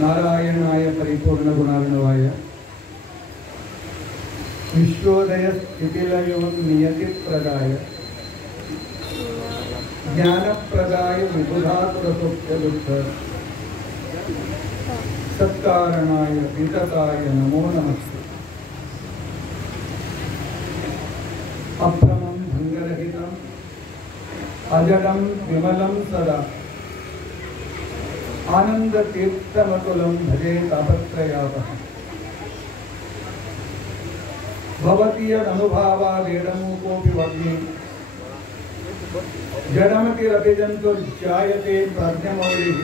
नारायणाय परिपूर्ण गुणार्णवाय विश्वोदय स्थितिलयो नियतिप्रदाय ज्ञानप्रदाय विबुधातुरसुप्तदुःख सत्कारणाय वितताय नमो नमस्ते। अभ्रमं भंगरहितम् अजडं विमलं सदा आनंदतीर्थमतुलं भजे तापत्रयापहम्। भवति यदनुभावादेडमूकोऽपि वग्नि जडमतिरभिजन्तुर्जायते प्रज्ञमौलिः।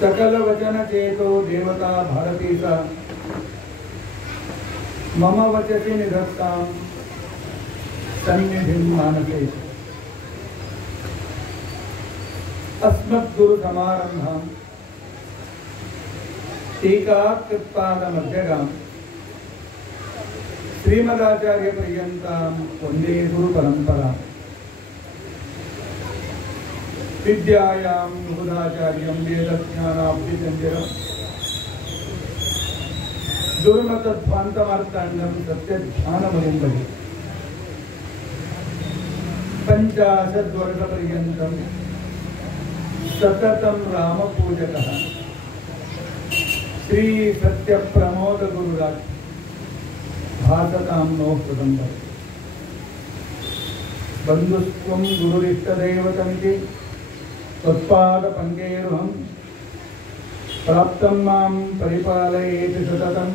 सकलवचनचेतो देवता भारती सा मम वचसि निधत्तां सन्निधिं मानसे। अस्मद्गुरुसमारम्भां टीकाकृत्पादमध्यगां श्रीमदाचार्यपर्यन्तां वन्दे गुरुपरम्पराम्। विद्यायां मुहुदाचार्यं वेदज्ञानाब्धिचन्द्रं दुर्मतध्वान्तमार्ताण्डं सत्यज्ञानमयं भजे। पञ्चाशद्वर्षपर्यन्तं सततं रामपूजकः श्री सत्यप्रमोदगुरुराज भासतां नो हृदम्बर। बन्धुस्त्वं गुरुरिष्टदैवतमिति त्वत्पादपङ्केरुहं प्राप्तं मां परिपालयेति सततं।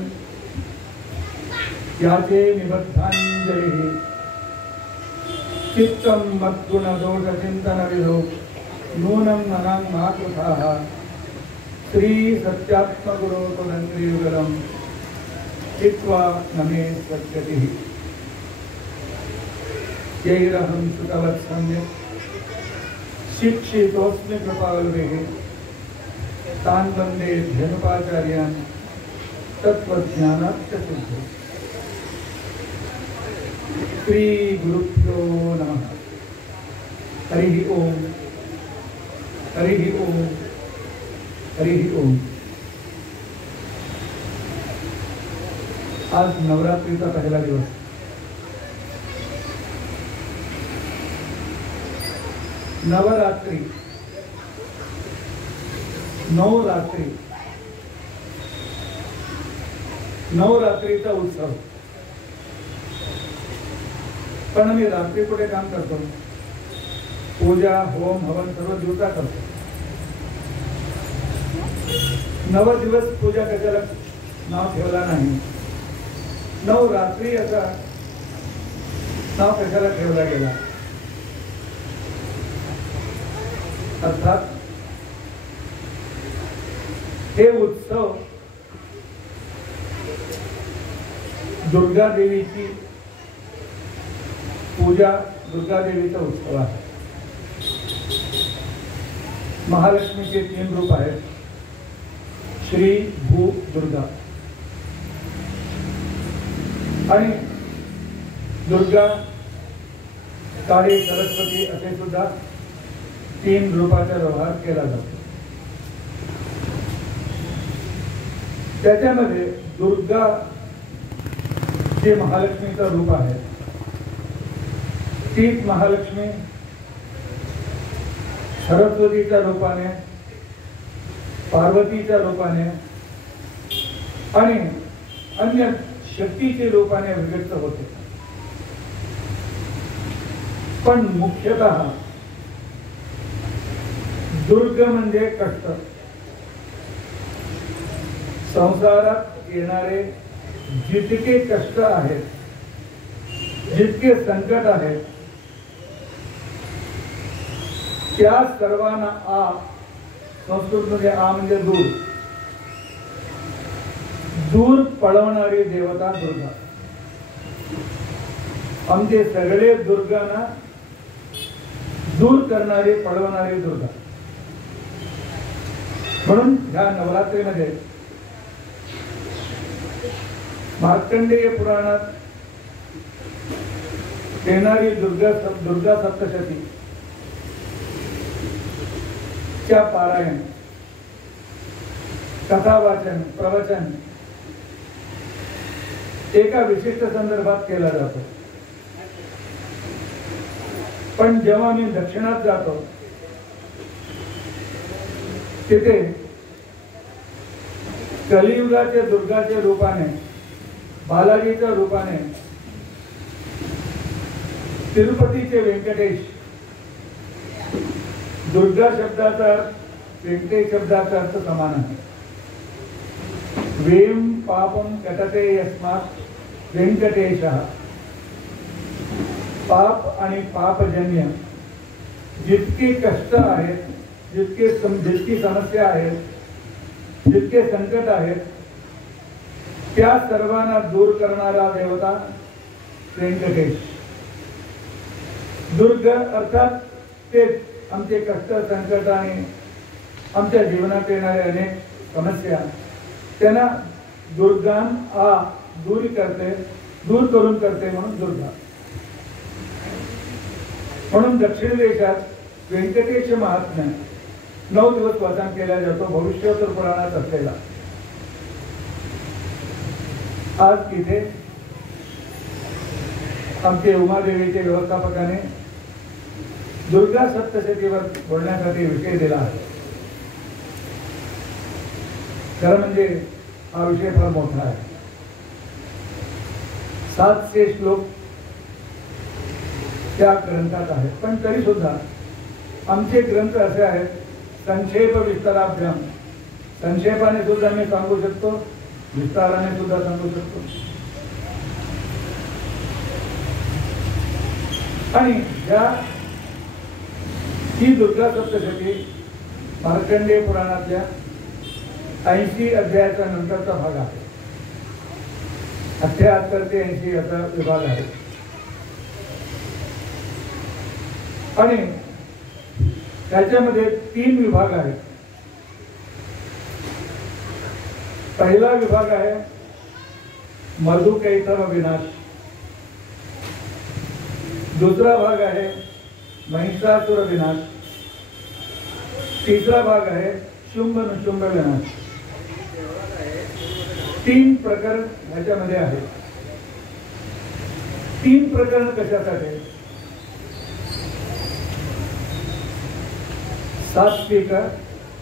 याचे निबद्धाञ्जलिः चित्तं मद्गुणदोषचिन्तनविधौ नूनं ननां मातृथाः श्री सत्यात्मगुरो तुरङ्गियुगलं चित्वा नमे सत्यतिः। यैरहं सुतवत्सम्यक् शिक्षितोऽस्मि कृपालुभिः तान् वन्दे धेनुकाचार्यान् तत्त्वज्ञानार्थसिद्धौ। श्री गुरुभ्यो नमः। हरिः ओम हरिः ओम हरिः ओम। आज नवरात्रि का पहला दिवस। नवरात्रि नवरात्रि नवरात्रीचा उत्सव। पण आम्ही रात्री कुठे काम करतो? पूजा होम हवन सर्व दिवसा करतो। 9 दिवस पूजा कशाला नाव ठेवला नाही? नवरात्री असा नाव कशाला ठेवला गेला? अर्थात हे उत्सव दुर्गा देवीची पूजा, दुर्गा देवीचा उत्सव आहे। महालक्ष्मीचे 3 रूप आहेत, श्री भू दुर्गा। आणि दुर्गा काळी सरस्वती असे सुद्धा 3 रूपाचा व्यवहार केला जातो। त्याच्यामध्ये दुर्गा जे महालक्ष्मीचं रूप आहे, तीच महालक्ष्मी सरस्वतीच्या रूपाने, पार्वतीच्या रूपाने आणि अन्य शक्तीच्या रूपाने व्यक्त होते। पण मुख्यतः दुर्ग म्हणजे कष्ट। संसारात येणारे जितके कष्ट आहेत, जितके संकट आहेत, त्या सर्वांना संस्कृतमध्ये म्हणजे दूर दूर पळवणारी देवता दुर्गा। आमचे सगळे दुर्गांना दूर करणारी, पळवणारी दुर्गा। म्हणून ह्या नवरात्रीमध्ये मार्कंडेय पुराणात येणारी दुर्गा सप्तशती च्या पारायण, कथावाचन, प्रवचन एका विशिष्ट संदर्भात केला जातो. पण जेव्हा मी दक्षिणात जातो तिथे कलियुगाचे दुर्गाच्या रूपाने, बालाजीच्या रूपाने, तिरुपतीचे व्यंकटेश, दुर्गा शब्दाचा व्यंकटेश शब्दाचा अर्थ समान आहे. वेम पापम कटते यस्मात् व्यंकटेशः. पाप आणि पापजन्य जितके कष्ट आहेत, जितकी समस्या आहेत, जितके संकट आहेत, त्या सर्वांना दूर करणारा देवता व्यंकटेश. दुर्ग अर्थात तेच आमचे कष्ट, संकट आणि आमच्या जीवनात येणाऱ्या अनेक समस्या त्यांना दुर्गान दूर करून करते म्हणून दुर्गा. म्हणून दक्षिण देशात व्यंकटेश महात्म्य 9 दिवस वाचन केला जातो, भविष्योत्तर पुराणात असलेला. आज तिथे आमचे उमादेवीचे व्यवस्थापकाने दुर्गा सप्तशतीवर बोलण्यासाठी विषय दिला आहे. खरं म्हणजे हा विषय फार मोठा आहे. 700 श्लोक त्या ग्रंथात आहेत. पण तरी सुद्धा आमचे ग्रंथ असे आहेत, संक्षेप विस्ताराभ्याम. संक्षेपाने सुद्धा मी सांगू शकतो, विस्ताराने सुद्धा सांगू शकतो. आणि ही दुर्गा सप्तशती मार्कंडेय पुराणातल्या 80 अध्यायाचा नंतरचा भाग आहे. 78 ते 80 असा विभाग आहे. आणि त्याच्यामध्ये 3 विभाग आहेत. पहिला विभाग आहे मधुकैटभ विनाश. दुसरा भाग आहे महिषासुर विनाश. तिसरा भाग आहे शुंभ निशुंभ विनाश. 3 प्रकरण ह्याच्यामध्ये आहेत. 3 प्रकरण कशासाठी? सात्विक,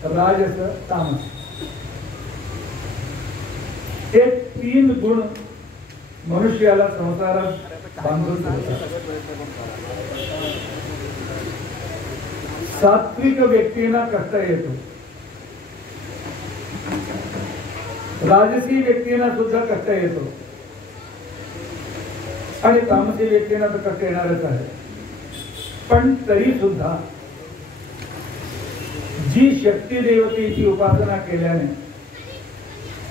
राजस, तामस. हे 3 गुण मनुष्याला संसारात बांधून ठेवतात. सात्विक व्यक्तींना कष्ट येतो, राजसी व्यक्तींना सुद्धा कष्ट येतो आणि तामसी व्यक्तींना तर कष्ट येणारच आहे. पण तरी सुद्धा जी शक्ती देवतेची उपासना केल्याने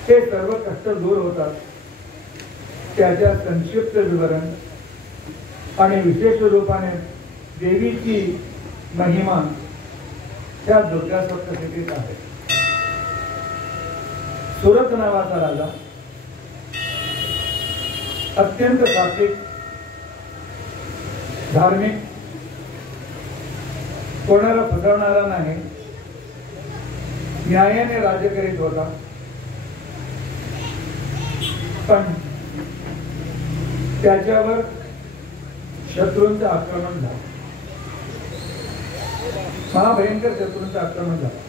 ते सर्व कष्ट दूर होतात, त्याच्या संक्षिप्त विवरण आणि विशेष रूपाने देवीची महिमा त्या दुर्गा सप्तशतीत आहे. सुरत नावाचा राजा अत्यंत सात्विक, धार्मिक, कोणाला फसवणारा नाही, न्यायाने राज्य करीत होता. पण त्याच्यावर शत्रूंचं आक्रमण झालं. महाभयंकर शत्रूंचं आक्रमण झालं.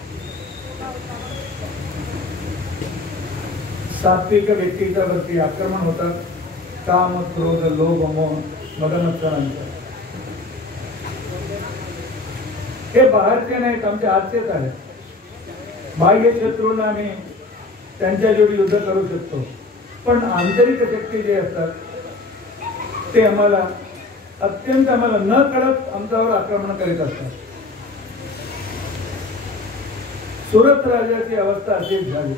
सात्विक व्यक्तीच्या वरती आक्रमण होतात. काम, क्रोध, लोभ, मोह, मदमत्सरांचं. हे बाहेरचे नाहीत, आमच्या आतचेच आहेत. बाह्य शत्रूंना आम्ही त्यांच्या जोडी युद्ध करू शकतो, पण आंतरिक शक्ती जे असतात ते आम्हाला न कळत आमच्यावर आक्रमण करीत असतात. सुरत राजाची अवस्था अशीच झाली.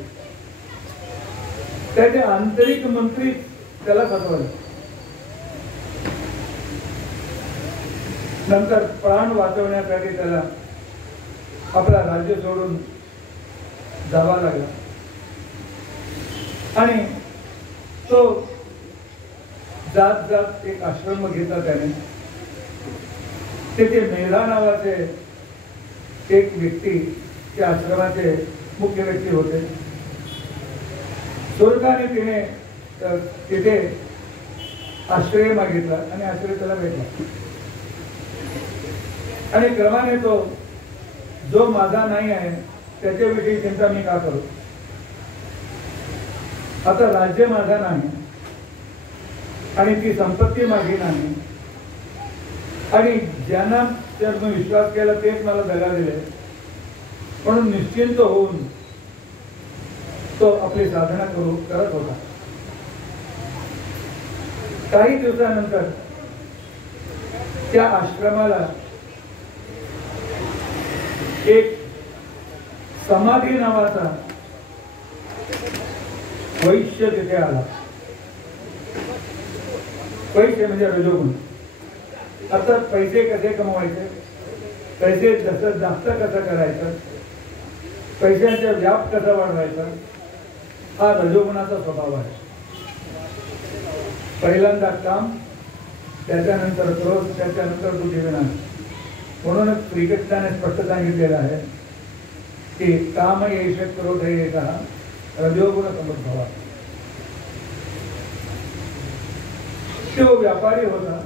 त्याचे आंतरिक मंत्री त्याला फसवले. नंतर प्राण वाचवण्यासाठी त्याला आपला राज्य सोडून जावा लागला आणि तो जात एक आश्रम घेतला त्याने ते मेधा नावाचे एक व्यक्ती त्या आश्रमाचे मुख्य व्यक्ती होते. सुरताने तिथे आश्रय मागितला आणि आश्रय त्याला भेटला. आणि क्रमाने तो जो माझा नाही आहे त्याच्याविषयी चिंता मी का करू. आता राज्य माझा नाही आणि ती संपत्ती माझी नाही आणि ज्यांना जर मी विश्वास केला तेच मला जगा दिले म्हणून निश्चिंत होऊन तो आपली साधना करत होता. काही दिवसानंतर त्या आश्रमाला एक समाधी नावाचा वैश्य तिथे आला. पैसे म्हणजे रजोगुण. आता पैसे कसे कमवायचे, पैसे जास्त कसं करायचं, पैशांचा व्याप कसा वाढवायचा, हा रजोगुणाचा स्वभाव आहे. पहिल्यांदा काम, त्याच्यानंतर क्रोध, त्याच्यानंतर बुद्धिविनाश. म्हणूनच श्रीकृष्णाने स्पष्ट सांगितलेलं आहे की काम येश क्रोध येता रजोगुण समुद्भवा. तो व्यापारी होता.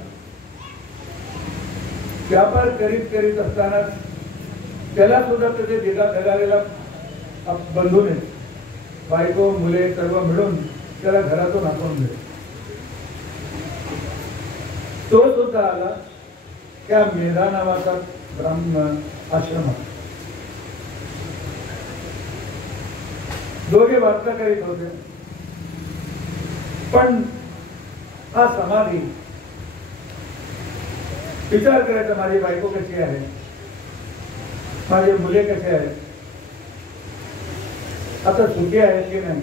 व्यापार करीत करीत असताना त्याला सुद्धा त्याचे ढगालेला बंधूने बायको मुले सर्व मिळून त्याला घरातून हाकून दिले. तो सुद्धा आला त्या मेधा नावाचा ब्राह्मण आश्रमात. दोघे वार्ता करीत होते. पण हा समाधी विचार करायचा, माझी बायको कशी आहे, माझे मुले कसे आहेत, आता सुखी आहेत की नाही,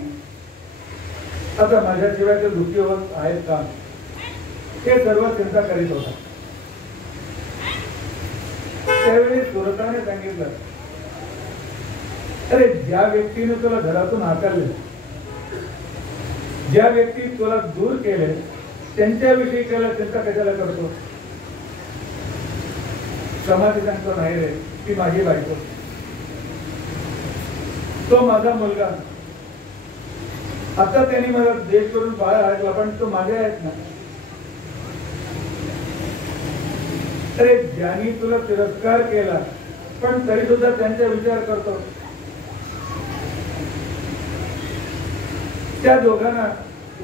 आता माझ्याशिवाय ते दुःखी होत आहेत का, हे सर्व चिंता करीत होता. त्यावेळी सुरताने सांगितलं, अरे ज्या व्यक्तीने तुला घरातून हाकलले, ज्या व्यक्ती तुला दूर केले, त्यांच्याविषयी त्याला चिंता कशाला करतो. समाधी सांगतो, नाही रे, ती माझी बायको, तो माझा मुलगा, आता त्यांनी मला देश करून बाहेर हाकला, पण तो माझे आहेत ना. अरे ज्यांनी तुला तिरस्कार केला पण तरी सुद्धा त्यांचा विचार करतो. त्या दोघांना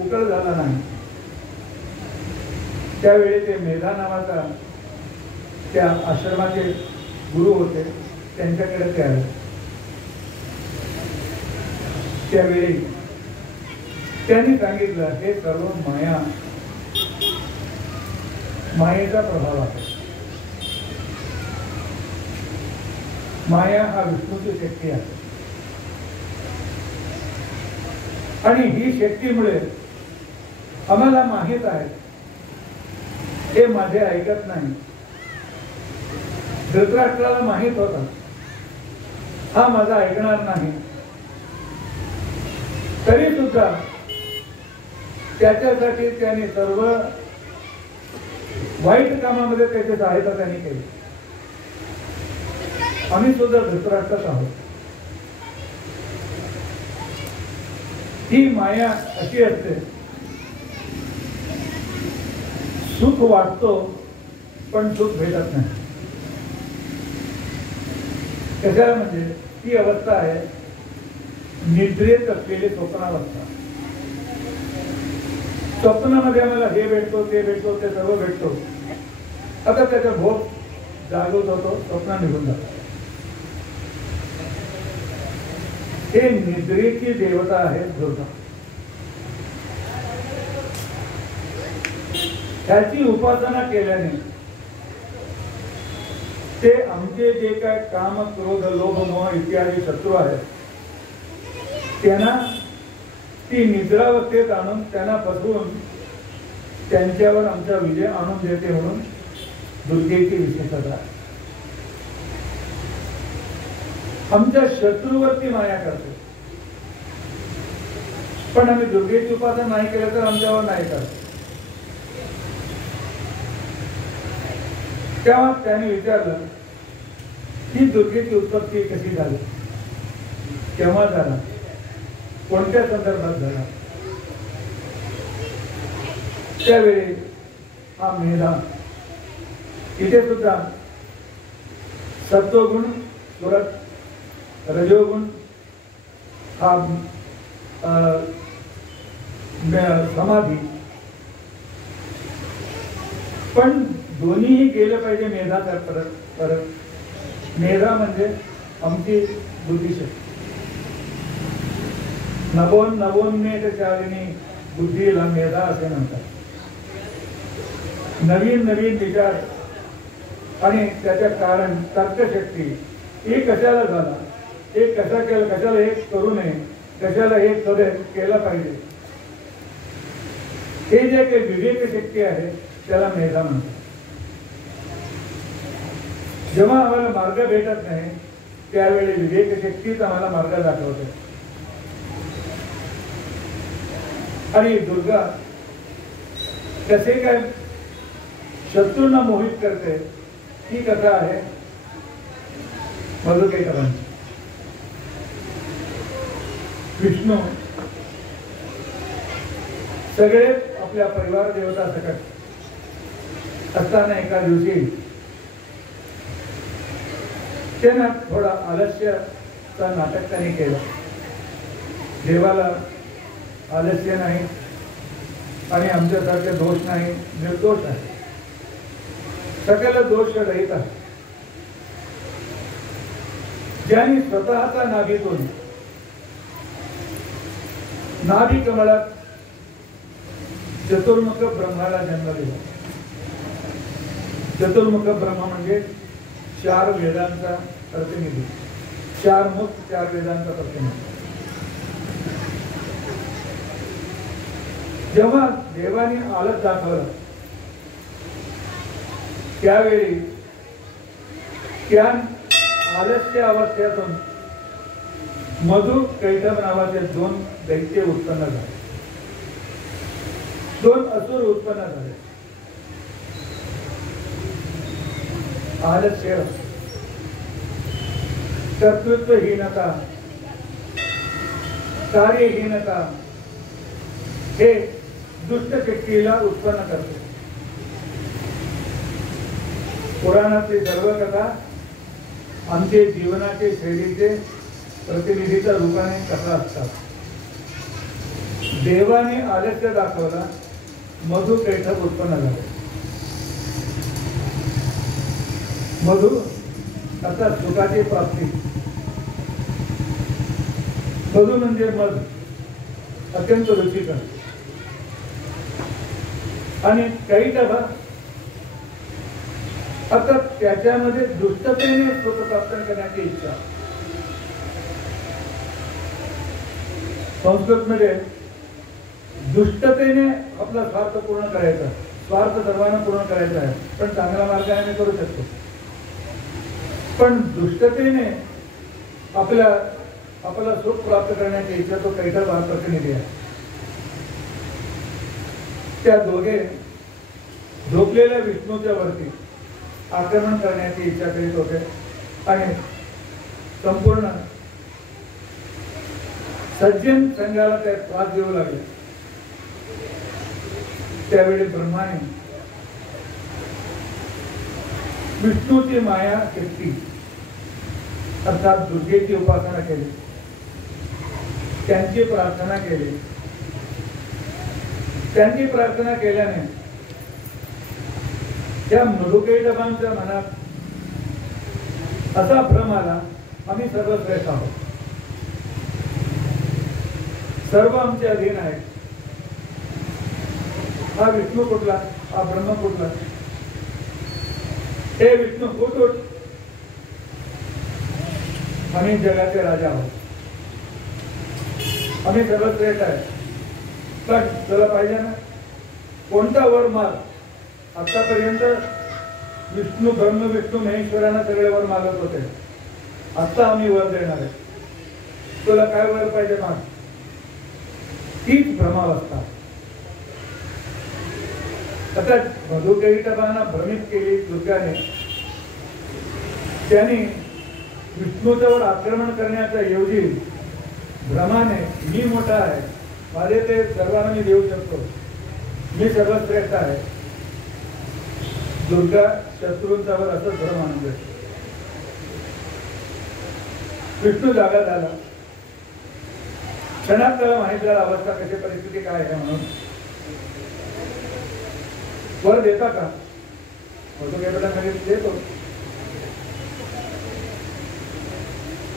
उकळ झाला नाही. त्यावेळी ते मेधा नावाचा त्या आश्रमाचे गुरु होते, त्यांच्याकडे ते आले. त्यावेळी त्यांनी सांगितलं, हे सर्व मायेचा प्रभाव आहे. माया हा विष्णूची शक्ती आहे आणि ही शक्तीमुळे आम्हाला माहित आहे हे माझे ऐकत नाही. धृतराष्ट्राला माहित होता हा माझा ऐकणार नाही, तरी सुद्धा त्याच्यासाठी त्यांनी सर्व वाईट कामामध्ये त्याची सहायता त्यांनी केली. आम्ही सुद्धा धृतराष्ट्रात आहोत. ही माया अशी असते, सुख वाटतो पण सुख भेटत नाही. कशाला म्हणजे ती अवस्था आहे निद्रेत असलेली स्वप्नावस्था. स्वप्नामध्ये आम्हाला हे भेटतो, ते भेटतो, ते सर्व भेटतो. आता त्याचा भोग जागृत होतो, स्वप्न निघून जातो. हे निद्रेची देवता आहे दुर्गा. त्याची उपासना केल्याने ते आमचे जे काय काम, क्रोध, लोभ, मोह इत्यादी शत्रू आहेत त्यांना ती निद्रावस्थेत आणून त्यांना फसवून त्यांच्यावर आमचा विजय आणून देते. म्हणून दुर्गेची विशेषता आमच्या शत्रूवरती माया करते. पण आम्ही दुर्गेची उपासना नाही केलं तर आमच्यावर नाही करत. तेव्हा त्याने विचारलं की दुर्गेची उत्पत्ती कशी झाली, केव्हा झाला, कोणत्या संदर्भात झाला. त्यावेळी हा मेधा इथे सुद्धा सत्वगुण सुरत रजोगुण हा समाधी, पण दोन्हीही गेलं पाहिजे मेधाचा परत. मेधा म्हणजे आमची बुद्धिशक्ती. नवोन्मेष चालिनी बुद्धीला मेधा असे म्हणतात. नवीन नवीन विचार आणि त्याच्या कारण तर्कशक्ती हे कशाला झाला, हे कसा केलं, कशाला हे करू नये, कशाला हे केलं पाहिजे, हे जे काही विवेक शक्ती आहे त्याला मेधा म्हणतात. जेव्हा आम्हाला मार्ग भेटत नाही त्यावेळी विवेक शक्तीच आम्हाला मार्ग दाखवते. आणि दुर्गा कसे काय शत्रूंना मोहित करते ही कथा आहे मधुकेकरांची. विष्णू सगळे आपल्या परिवार देवता सकट असताना एका दिवशी त्यानं थोडा आलस्याचा नाटक त्यांनी केलं. देवाला आलस्य नाही आणि आमच्यासारखे दोष नाही, निर्दोष आहे, सकल दोष रहित आहे. ज्यांनी स्वतःचा नाभीतून नाभी कमळात चतुर्मुख ब्रह्माला जन्म दिला. चतुर्मुख ब्रह्म म्हणजे 4 वेदांचा प्रतिनिधी, 4 मुख 4 वेदांचा प्रतिनिधी. जेव्हा देवाने आलत दाखवलं त्यावेळी त्या आलस्य अवस्थेतून मधु कैटभ नावाचे 2 दैत्य उत्पन्न झाले, 2 असुर उत्पन्न झाले. आलस्य, कर्तृत्वहीनता, कार्यहीनता हे दुष्ट शक्तीला उत्पन्न करते. पुराणातली सर्व कथा आमचे जीवनाचे शैलीचे प्रतिनिधीच्या रूपाने कथा असतात. देवाने आलस्य दाखवला, मधु कैटभ उत्पन्न झाले. मधु अर्थात सुखाची प्राप्ती. मधु म्हणजे मध, अत्यंत रुचिकर. आणि कैटभ अर्थात त्याच्यामध्ये दुष्टतेने सुख प्राप्त करण्याची इच्छा. संस्कृत मध्ये दुष्टतेने आपला स्वार्थ पूर्ण करायचा, स्वार्थ सर्वांना पूर्ण करायचा आहे, पण चांगला मार्गाने करू शकतो. पण दुष्टतेने आपला सुख प्राप्त करण्याची इच्छा तो कैटभ हा प्रतिनिधी आहे. त्या दोघे झोपलेल्या विष्णूच्या वरती आक्रमण करण्याची इच्छा करीत होते आणि संपूर्ण सज्जन संघाला ते त्रास देऊ लागले. त्यावेळी ब्रह्माने विष्णूची माया शक्ती अर्थात दुर्गेची उपासना केली, त्यांची प्रार्थना केली. त्यांची प्रार्थना केल्याने त्या मधुकैटभांच्या मनात असा भ्रम आला, आम्ही सर्व श्रेष्ठ आहोत, सर्व आमचे अधीन आहेत. हा विष्णू कुठला, हा ब्रह्म कुठला, हे विष्णू कुठ, आम्ही जगाचे राजा आहोत, आम्ही सर्व श्रेष्ठ आहे. पण तुला पाहिजे ना कोणता वर माग. आतापर्यंत विष्णू ब्रह्म विष्णू महेश्वरांना सगळे वर मागत होते, आता आम्ही वर देणार आहे, तुला काय वर पाहिजे माग. तीच भ्रमावस्था. आता मधुकैटभांना भ्रमित केली दुर्गाने. त्याने विष्णूच्यावर आक्रमण करण्याच्या ऐवजी भ्रमाने मी मोठा आहे, माझे ते सर्वांना मी देऊ शकतो, मी सर्वश्रेष्ठ आहे, दुर्गा शत्रूंच्यावर असं भ्रम आणून देते. विष्णू जागा झाला. क्षणात त्याला माहित झाला अवस्था कशी परिस्थिती काय आहे म्हणून. वर देता का? मधुकैटभाने देतो.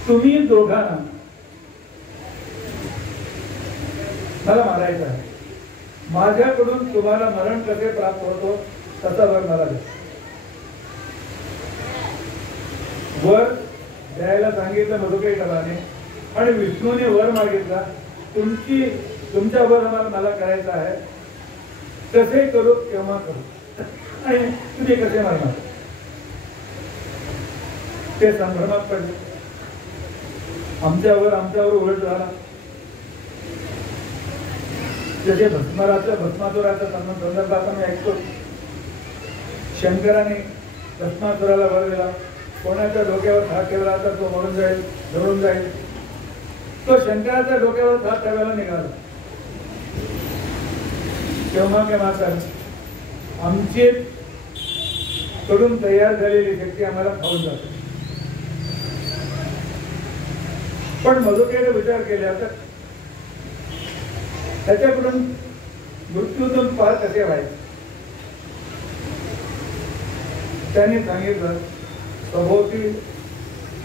तुम्ही दोघांना मला मारायचं आहे, माझ्याकडून तुम्हाला मरण कसे प्राप्त होतो तसा वर मला द्या. वर द्यायला सांगितलं मधुकैटभाने आणि विष्णूने वर मागितला. तुमच्या वर मला करायचं आहे, कसे करू केव्हा करू आणि तुम्ही कसे मारणार. ते संभ्रमात पडले. आमच्यावर उलट झाला. जसे भस्मासुराचा संदर्भात आम्ही ऐकतो. शंकराने भस्मासुराला वर दिला, कोणाच्या डोक्यावर हात ठेवला तर तो मरून जाईल, जळून जाईल. तो शंकराच्या डोक्यावर हात ठेवायला निघाला. केव्हा तर आमची कडून तयार झालेली शक्ती आम्हाला खाऊन जाते. पण मधुकैटभाने विचार केला तर त्याच्याकडून मृत्यूतून पार कसे व्हायचे. त्यांनी सांगितलं सभोवती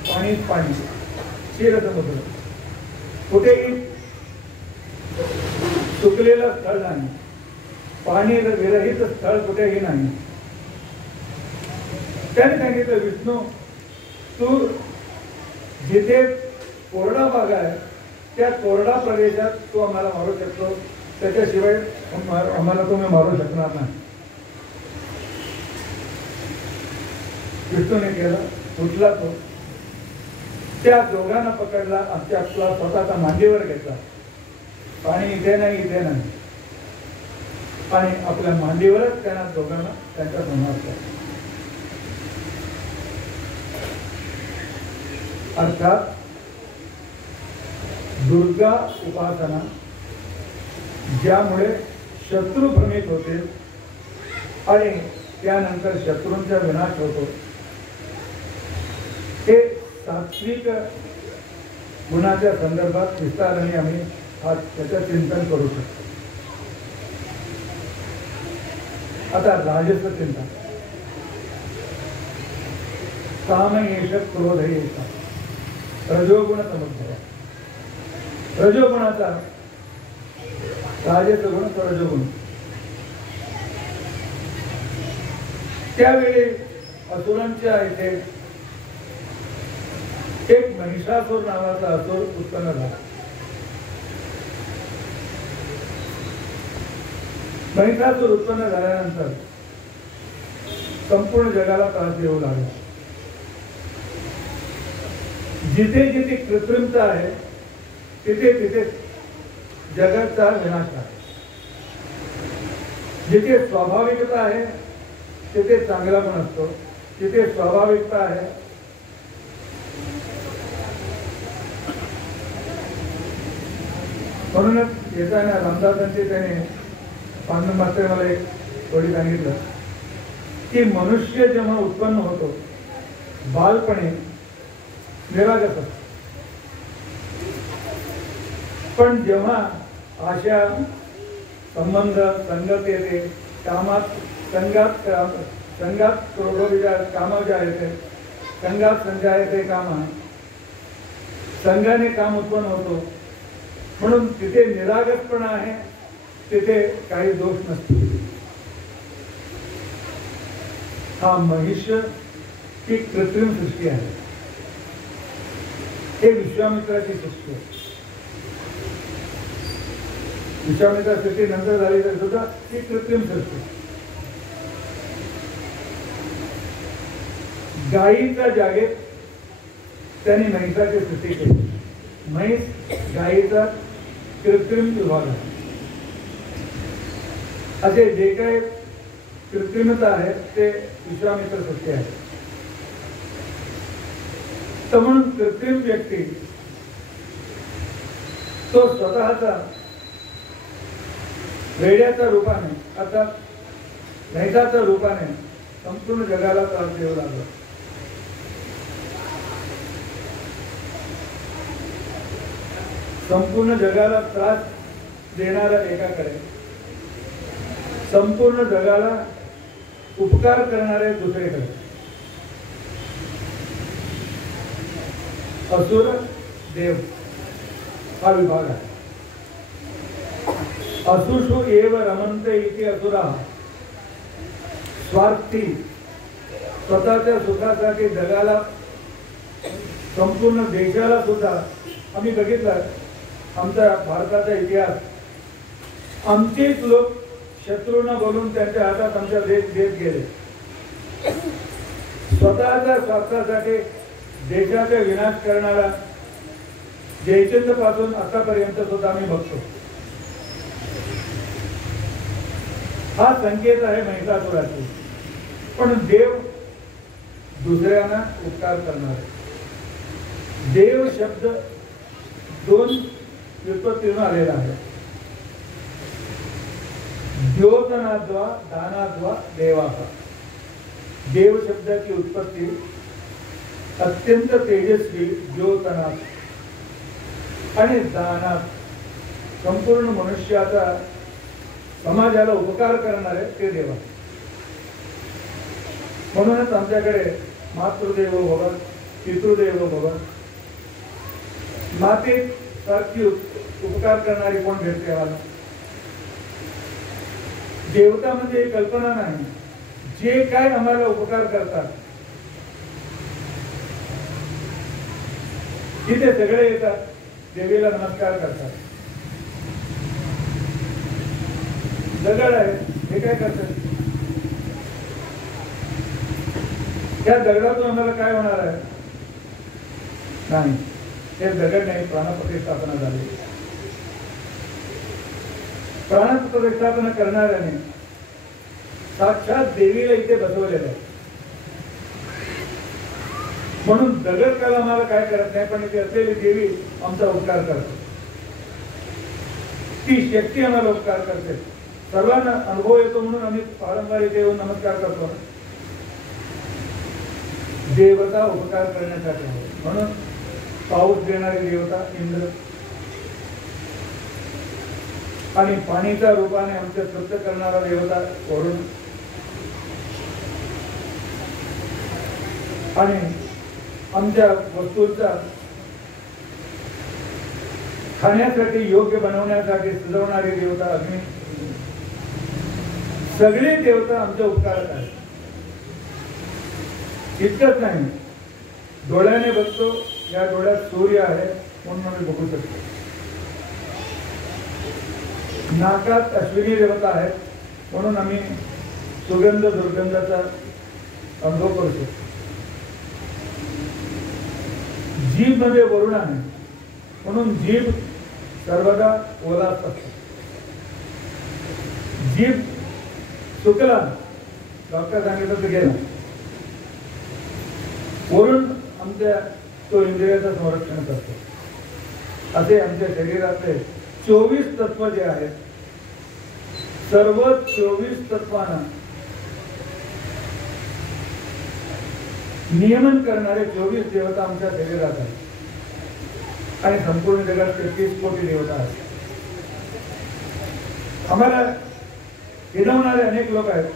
पाणी क्षीरसमुद्र, कुठेही सुकलेलं स्थळ नाही, पाणी विरहित स्थळ कुठेही नाही. त्याने सांगितलं विष्णू, तू जिथे कोरडा भाग आहे त्या कोरडा प्रदेशात तू आम्हाला मारू शकतो, त्याच्याशिवाय आम्हाला तुम्ही मारू शकणार नाही. विष्णूने केलं. उठला तो, त्या दोघांना पकडला, आपला स्वतःचा मांडीवर घेतला. पाणी इथे नाही, इथे नाही, आणि आपल्या मांडीवरच त्यांना दोघांना त्यांच्या समोर केला. अर्थात दुर्गा उपासना ज्यामुळे शत्रू भ्रमित होते आणि त्यानंतर शत्रूंचा विनाश होतो, हे सात्विक गुणाच्या संदर्भात विस्ताराने आम्ही आज त्याचं चिंतन करू शकतो. आता राजस चिंतन. काम येश क्रोध येश, रजोगुण समुद्र. रजोगुणाचा राजस गुण, रजोगुण. त्यावेळी असुरांच्या इथे एक महिषासुर नावाचा असुर उत्पन्न झाला. महिषासुर उत्पन्न झाल्यानंतर संपूर्ण जगाला त्रास देऊ लागला. जिथे जिथे कृत्रिमता आहे तिथे तिथे जगाचा विनाश आहे. जिथे स्वाभाविकता आहे तिथे चांगला पण असतो. जिथे स्वाभाविकता आहे म्हणूनच येताना रामदासांचे त्याने पांडव मास्तर मला एक थोडी सांगितलं की मनुष्य जेव्हा उत्पन्न होतो बालपणे निरागस असतो, पण जेव्हा आशा संबंध संगत येते, संघात कामाच्या येते, संघात संजायते कामा, संघाने काम उत्पन्न होतो. म्हणून तिथे निरागसपणा आहे, तिथे काही दोष नसतो. हा महिष ही कृत्रिम सृष्टी आहे, हे विश्वामित्राची सृष्टी आहे. विश्वामित्रा सृष्टी नंतर झाली तर सुद्धा ही कृत्रिम सृष्टी. गायीच्या जागेत त्यांनी महिषाची सृष्टी केली. म्हैस गायीचा कृत्रिम विभाग आहे. असे जे काही कृत्रिमता आहे ते विश्वामित्र सत्य आहे. तर म्हणून कृत्रिम व्यक्ती तो स्वतःचा वेड्याच्या रूपाने अर्थात नैताच्या रूपाने संपूर्ण जगाला त्रास देऊ लागला. संपूर्ण जगाला त्रास देणाऱ्या एकाकडे, संपूर्ण जगाला उपकार करणारे दुसरीकडे. असुर देव हा विभाग आहे. असुषु एव रमन्ते इति असुरा. स्वार्थी, स्वतःच्या सुखासाठी जगाला, संपूर्ण देशाला सुद्धा. आम्ही बघितलं आमचा भारताचा इतिहास, आमचेच लोक शत्रूंना बोलून त्यांच्या हातात आमचा देश देत गेले. स्वतःच्या स्वार्थासाठी देशाचा विनाश करणारा जयचंद्र पासून आतापर्यंत सुद्धा आम्ही बघतो. हा संकेत आहे महिषासुराची. पण देव दुसऱ्यांना उपकार करणार. देव शब्द दोन व्युत्पत्तीतून आलेला आहे. द्योतनाद्वा दानाद्वा देवाचा. देव शब्दाची उत्पत्ती अत्यंत तेजस्वी द्योतनात आणि दानात, संपूर्ण मनुष्याचा समाजाला उपकार करणारे ते देव. म्हणूनच आमच्याकडे मातृदेवो भव, पितृदेवो भव, माते सारखी उपकार करणारी कोण भेटते आम्हाला. देवता म्हणजे कल्पना नाही, जे काय आम्हाला उपकार करतात तिथे सगळे येतात, देवीला नमस्कार करतात. दगड आहे, हे काय करतात? त्या दगडातून आम्हाला काय होणार आहे? नाही, हे दगड नाही, प्राणप्रतिष्ठापना झाली. प्राणप्रतिष्ठापना करणाऱ्याने साक्षात देवीला इथे बसवलेलं आहे. म्हणून दगड काला आम्हाला काय करत नाही, पण इथे असलेली देवी आमचा उपकार करते. ती शक्ती आम्हाला उपकार करते. सर्वांना अनुभव येतो म्हणून आम्ही वारंवार इथे येऊन नमस्कार करतो. देवता उपकार करण्यासाठी. म्हणून पाऊस देणारी देवता इंद्र आणि पाणीच्या रूपाने आमच्या तृप्त करणारा देवता वरुण आणि आमच्या वस्तूंचा खाण्यासाठी योग्य बनवण्यासाठी सजवणारी देवता अग्नी. सगळे देवता आमच्या उपकारक आहेत. इतकंच नाही, डोळ्याने बघतो, या डोळ्यात सूर्य आहे म्हणून आम्ही बघू शकतो. नाकात अश्विनी देवता आहेत म्हणून आम्ही सुगंध दुर्गंधाचा अनुभव करू शकतो. जीभ मध्ये वरुण आहे म्हणून जीभ सर्वदा ओला असतो. जीभ सुकला, डॉक्टर सांगितलं तर गेला. वरुण आमच्या तो इंद्रियाचं संरक्षण करतो. असे आमच्या शरीरातले 24 तत्व जे आहेत, सर्व 24 तत्वांना नियमन करणारे 24 देवता आमच्या शरीरात आहेत आणि संपूर्ण जगात 33 कोटी देवता आहेत. आम्हाला हिणवणारे अनेक लोक आहेत.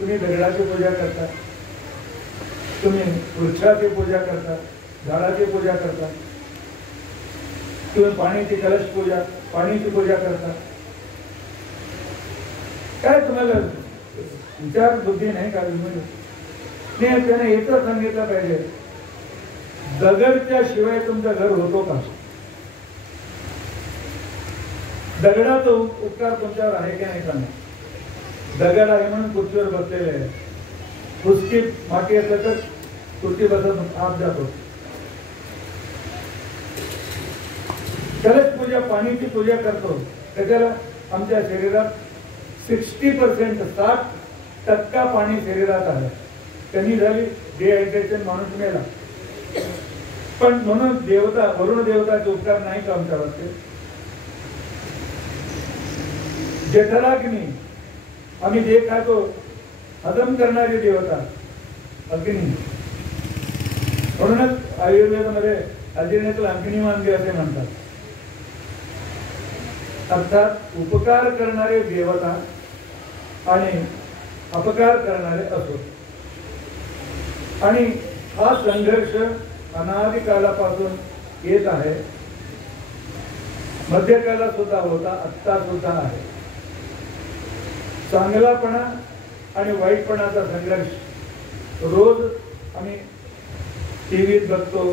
तुम्ही दगडाची पूजा करता, तुम्ही वृक्षाची पूजा करता, झाडाची पूजा करता, तुम्ही पाण्याची कलश पूजा, पाण्याची पूजा करता. काय तुम्हाला विचार बुद्धी नाही का? नाही, त्याने एकच सांगितलं पाहिजे, दगडच्या शिवाय तुमचं घर होतो का? दगडाचा उपकार तुमच्यावर आहे की नाही सांगा. दगड आहे म्हणून खुर्चीवर बसलेले आहे. खुर्चीत माती असलं तर खुर्ची बसत आत जातो. कलश पूजा, पाण्याची पूजा करतो, त्याच्याला आमच्या शरीरात 60% टक्का पाणी शरीरात आलं, कमी झाली, डिहायड्रेशन, माणूस मेला. पण म्हणून देवता, वरुण देवताचे उपकार नाही का आमच्यावरती? जठराग्नी, आम्ही जे खातो हजम करणारी देवता अग्नी. म्हणूनच आयुर्वेदामध्ये अजिर्णातील अग्निमांदी असे म्हणतात. अर्थात उपकार करणारे देवता आणि अपकार करणारे असो. आणि हा संघर्ष अनादि कालापासून येत आहे, मध्यकाला सुद्धा होता, आत्ता सुद्धा आहे. चांगलापणा आणि वाईटपणाचा संघर्ष रोज आम्ही टीव्हीत बघतो,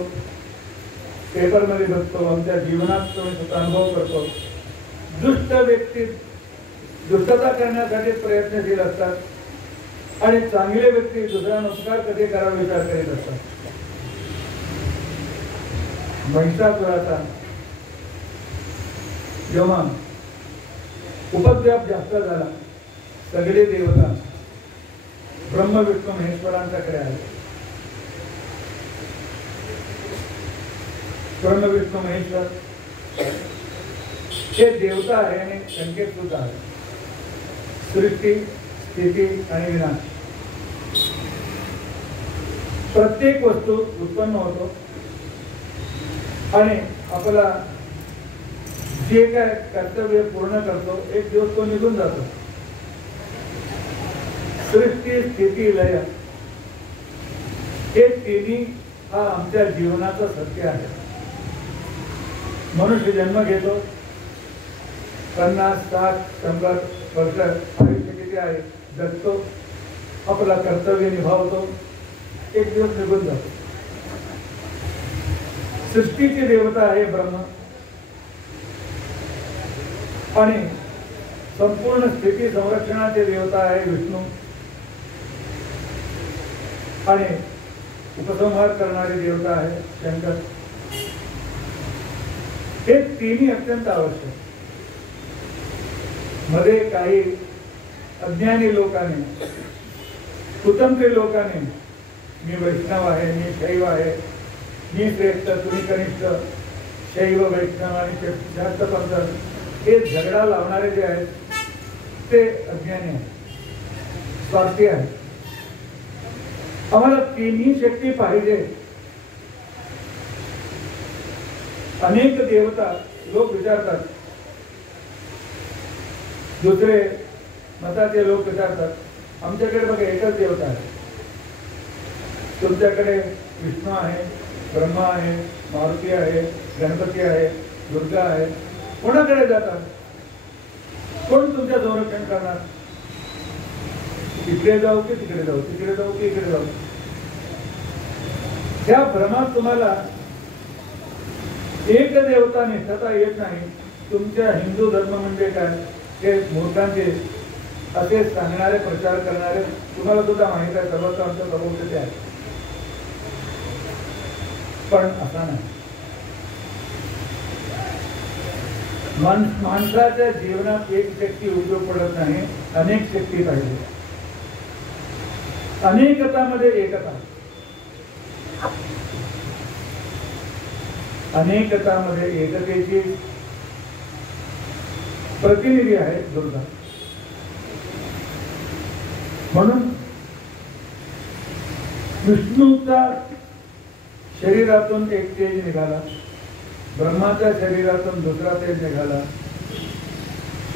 पेपरमध्ये बघतो, आमच्या जीवनात सुद्धा अनुभव करतो. दुष्ट व्यक्ती दुष्टता करण्यासाठी प्रयत्नशील असतात आणि चांगले व्यक्ती दुसऱ्यांना उपकार कधी करावा विचार करीत असतात. महिषासुराचा जेव्हा उपद्व्याप जास्त झाला, सगळे देवता ब्रह्म विष्णू महेश्वरांच्याकडे आले. ब्रह्म विष्णू महेश्वर हे देवता आहे आणि संकेत सुद्धा आहे. सृष्टी, स्थिती आणि विनाश. प्रत्येक वस्तू उत्पन्न होतो आणि आपला जे काय कर्तव्य पूर्ण करतो, एक दिवस तो निघून जातो. सृष्टी, स्थिती, लय हे तिन्ही हा आमच्या जीवनाचं सत्य आहे. मनुष्य जन्म घेतो, 50, 60, 100 वर्ष आयुष्य किती आहे, जगतो, आपला कर्तव्य निभावतो, एक दिवस निघून जातो. सृष्टीची देवता आहे ब्रह्म आणि संपूर्ण स्थिती संरक्षणाचे देवता आहे विष्णू आणि उपसंहार करणारी देवता आहे शंकर. हे तिन्ही अत्यंत आवश्यक. मध्ये काही अज्ञानी लोकांनी, कुतंत्री लोकांनी, मी वैष्णव आहे, मी शैव आहे, मी श्रेष्ठ, तुम्ही कनिष्ठ, शैव, वैष्णव आणि जास्त पंथ, हे झगडा लावणारे जे आहेत ते अज्ञानी आहेत, स्वार्थी आहेत. आम्हाला तिन्ही शक्ती पाहिजे. अनेक देवता लोक विचारतात, दुसरे मताचे लोक विचारतात, आमच्याकडे बघा एकच देवता आहे, तुमच्याकडे विष्णू आहे, ब्रह्मा आहे, मारुती आहे, गणपती आहे, दुर्गा आहे, कोणाकडे जातात? कोण तुमच्या संरक्षण करणार? इकडे जाऊ की तिकडे जाऊ, तिकडे जाऊ की इकडे जाऊ? त्या भ्रमात तुम्हाला एक देवता निष्ठता येत नाही. तुमच्या हिंदू धर्म म्हणजे काय हे मूर्खांचे असे सांगणारे, प्रचार करणारे तुम्हाला सुद्धा माहित आहे, सर्वत्र आमच्या प्रभूचे आहे. पण असा नाही. माणसाच्या जीवनात एक शक्ती उपयोग पडत नाही, अनेक शक्ती पाहिजे. अनेकतामध्ये एकता, अनेकतामध्ये एकतेची प्रतिनिधी आहे दुर्गा. म्हणून विष्णूचा शरीरातून एक तेज निघाला, ब्रह्माच्या शरीरातून दुसरा तेज निघाला,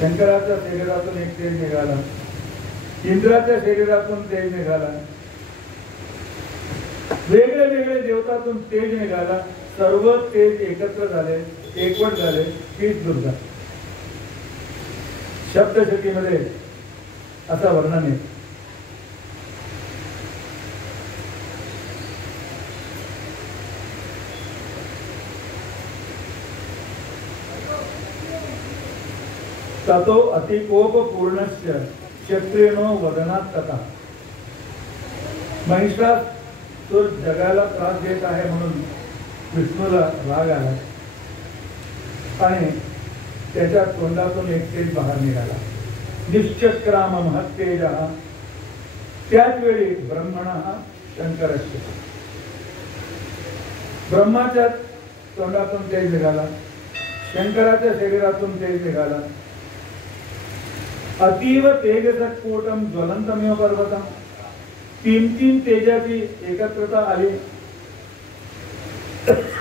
शंकराच्या शरीरातून एक तेज निघाला, इंद्राच्या शरीरातून तेज निघाला, वेगळे वेगळे देवतातून तेज निघाला. सर्व तेज एकत्र झाले, एकवट झाले, तीच दुर्गा. सप्तशतीमध्ये असा वर्णन आहे. ततो अतिकोप पूर्णस्य क्षत्रियनो वदनात तथा. महिषासुर जगाला त्रास देत आहे म्हणून विष्णूला राग आला आणि त्याच्या तोंडातून एक तेज बाहेर निघाला. निश्चक्राम महत्तेजः त्याच वेळी ब्रह्मण हा शंकरस्य. ब्रह्माच्या तोंडातून तेज निघाला, शंकराच्या शरीरातून तेज निघाला. अतीव तेजसस्फोटम ज्वलंतमेव पर्वतम. तीन तेजाची एकत्रता आली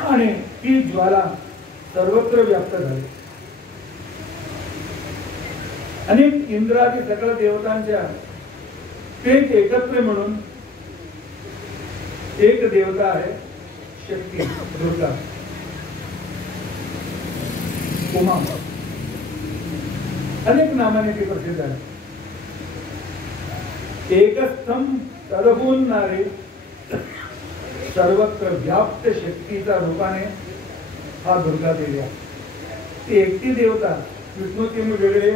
आणि ती ज्वाला सर्वत्र व्याप्त झाली. आणि इंद्रादी सकळ देवतांच्या तेज एकत्र म्हणून एक देवता आहे शक्ती, दुर्गा, उमा. अनेक नामाने ती प्रसिद्ध आहे. एकस्थम तदभून नारे सर्वत्र व्याप्त शक्तीच्या रूपाने हा दुर्गा देवी आहे. ती एकटी देवता विष्णूची वेगळे,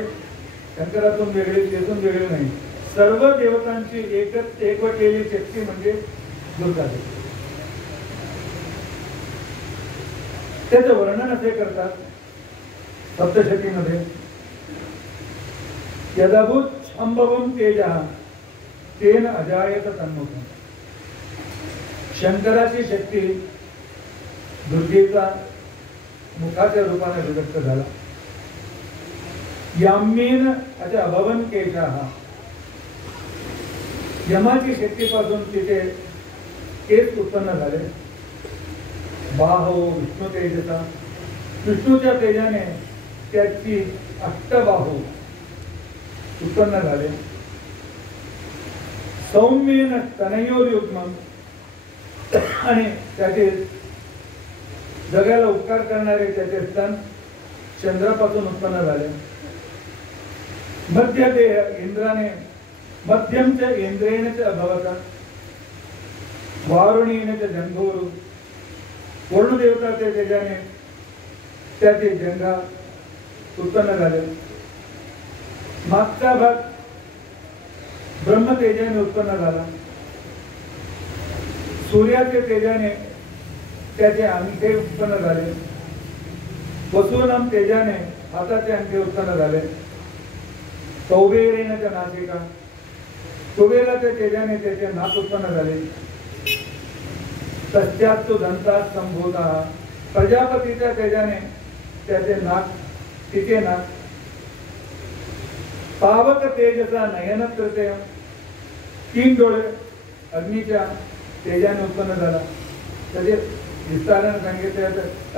शंकरातून वेगळे, तेथून वेगळे नाही. सर्व देवतांची एकवटलेली शक्ती म्हणजे दुर्गा देवी. त्याचं वर्णन असे करतात सप्तशतीमध्ये, यदाभूत संभवम तेजः तेन अजायत तन्मुखम. शंकराची शक्ती दुर्गेचा मुखाच्या रूपाने विभक्त झाला. याम्येन अशा अभवन केशः. यमाची शक्तीपासून तिथे केस उत्पन्न झाले. बाहो विष्णू तेजसा. विष्णूच्या तेजाने त्याची अष्टबाहू उत्पन्न झाले. सौम्येन तनयोर्युग्मम. आणि त्याचे जगाला उपकार करणारे त्याचे स्तन चंद्रापासून उत्पन्न झाले. मध्य देह इंद्राने मध्यम च इंद्रेण च अभवता. वारुणीने च जंघोरू. वरुण देवताच्या तेजाने त्याचे जंघा उत्पन्न झाले. मागचा भाग ब्रह्म तेजाने उत्पन्न झाला. सूर्याच्या तेजाने त्याचे अंगठे उत्पन्न झाले. वसूनम तेजाने हाताचे अंगठे उत्पन्न झाले. कौबेरेन च नासिका. कुबेराच्या तेजाने त्याचे नाक उत्पन्न झाले. तस्यात् तु दंता संभूता. प्रजापतीच्या तेजाने त्याचे नाक, तिचे नाक. पावक तेजसा नयन तृतीय. 3 डोळे अग्नीच्या तेजाने उत्पन्न झाला. त्याचे विस्ताराने सांगितले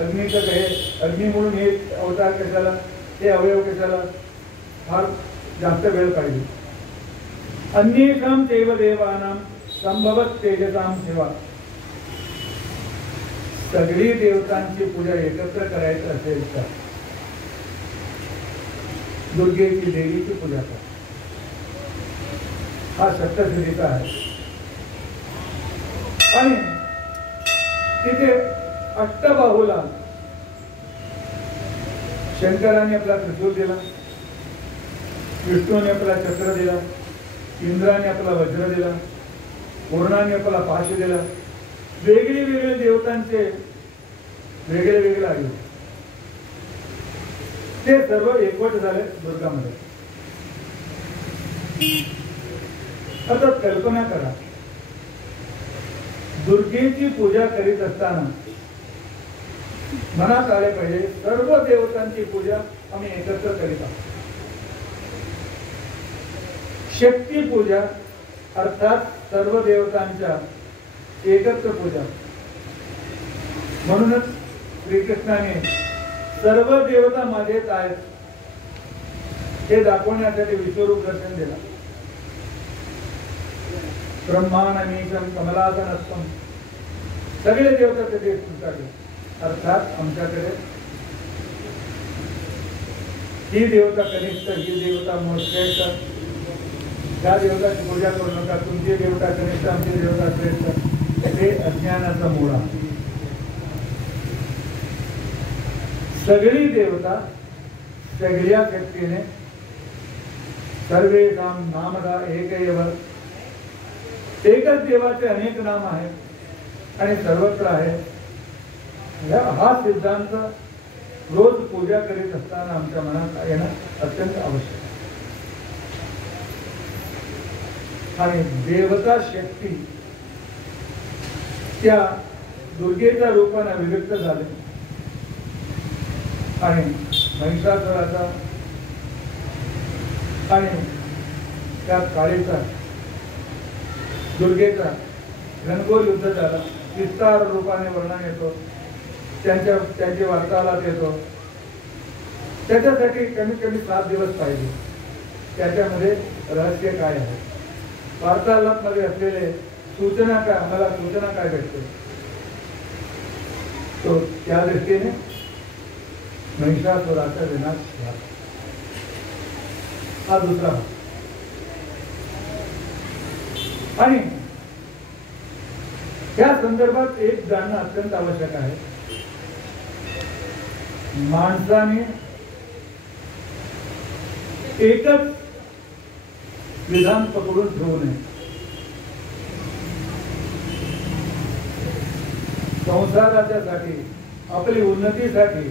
अग्नीचं हे अग्नी म्हणून हे अवतार कशाला, हे अवयव कशाला, फार जास्त वेळ पाहिजे. अन्येषां चैव देवानां संभवत तेजसां सेवा. सगळी देवतांची पूजा एकत्र करायचं असेल तर दुर्गेची, देवीची पूजा करा. हा सप्तशतीचा आहे. आणि तिथे अष्टबाहूला शंकराने आपला त्रिशूल दिला, विष्णूने आपला चक्र दिला, इंद्राने आपला वज्र दिला, वरुणाने आपला पाश दिला. वेगळे वेगळे देवतांचे वेगळे वेगळे आयुध, ते सर्व एकवट झाले दुर्गामध्ये. आता कल्पना करा, दुर्गेची पूजा करीत असताना मनात आले पाहिजे सर्व देवतांची पूजा आम्ही एकत्र करीत आहोत. शक्ती पूजा अर्थात सर्व देवतांच्या एकत्र पूजा. म्हणूनच श्रीकृष्णाने सर्व देवता माझेच आहेत हे दाखवण्यासाठी विश्वरूप दर्शन दिला. ब्रह्मानमीशम कमलासनस्थम. सगळे देवता तिथे स्वीकारले. अर्थात आमच्याकडे ही देवता कनिष्ठ, ही देवता मोठ्या, त्या देवताची पूजा करू नका, तुमची देवता कनिष्ठ, आमची देवता श्रेष्ठ, हे अज्ञानाचा मूळ आहे. सगळी देवता सगळ्या शक्तीने सर्वेषां नामदा एकैव. एकच देवाचे अनेक नाम आहेत आणि सर्वत्र आहे. हा सिद्धांत रोज पूजा करीत असताना आमच्या मनात येणं अत्यंत आवश्यक. आणि देवता शक्ती त्या दुर्गेच्या रूपाने विभक्त झाले आणि महिषासुराचा आणि त्या काळीचा दुर्गेचा घनघोर युद्ध झाला. विस्तार रूपाने वर्णन येतो, त्यांची वार्तालाप येतो. त्याच्यासाठी कमीत कमी 7 दिवस पाहिजे. त्याच्यामध्ये रहस्य काय आहे, वार्तालाप मध्ये असलेले सूचना काय, आम्हाला सूचना काय भेटते, तो त्या दृष्टीने महिषासुराचा विनाश झाला. हा दुसरा भाग. आणि या संदर्भात एक जाणणं अत्यंत आवश्यक आहे. माणसाने एकच विधान पकडून ठेवू नये. संसाराच्यासाठी, आपली उन्नतीसाठी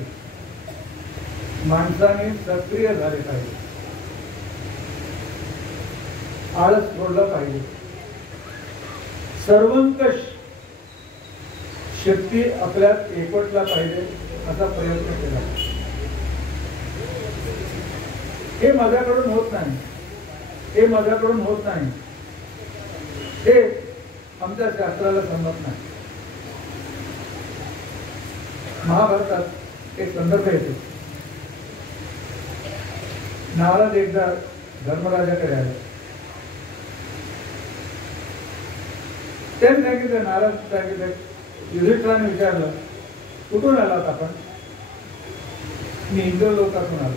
माणसाने सक्रिय झाले पाहिजे, आळस सोडला पाहिजे, सर्वंकष शक्ती आपल्यात एकवटला पाहिजे असा प्रयत्न केला. हे माझ्याकडून होत नाही, हे माझ्याकडून होत नाही, हे आमच्या शास्त्राला संमत नाही. महाभारतात एक संदर्भ येतो. नारद एकदा धर्मराजाकडे आले. त्यांनी सांगितलं, नारद सांगितलं, युधिष्ठिराने विचारलं, कुठून आलात आपण? मी इंद्रलोकातून आलो.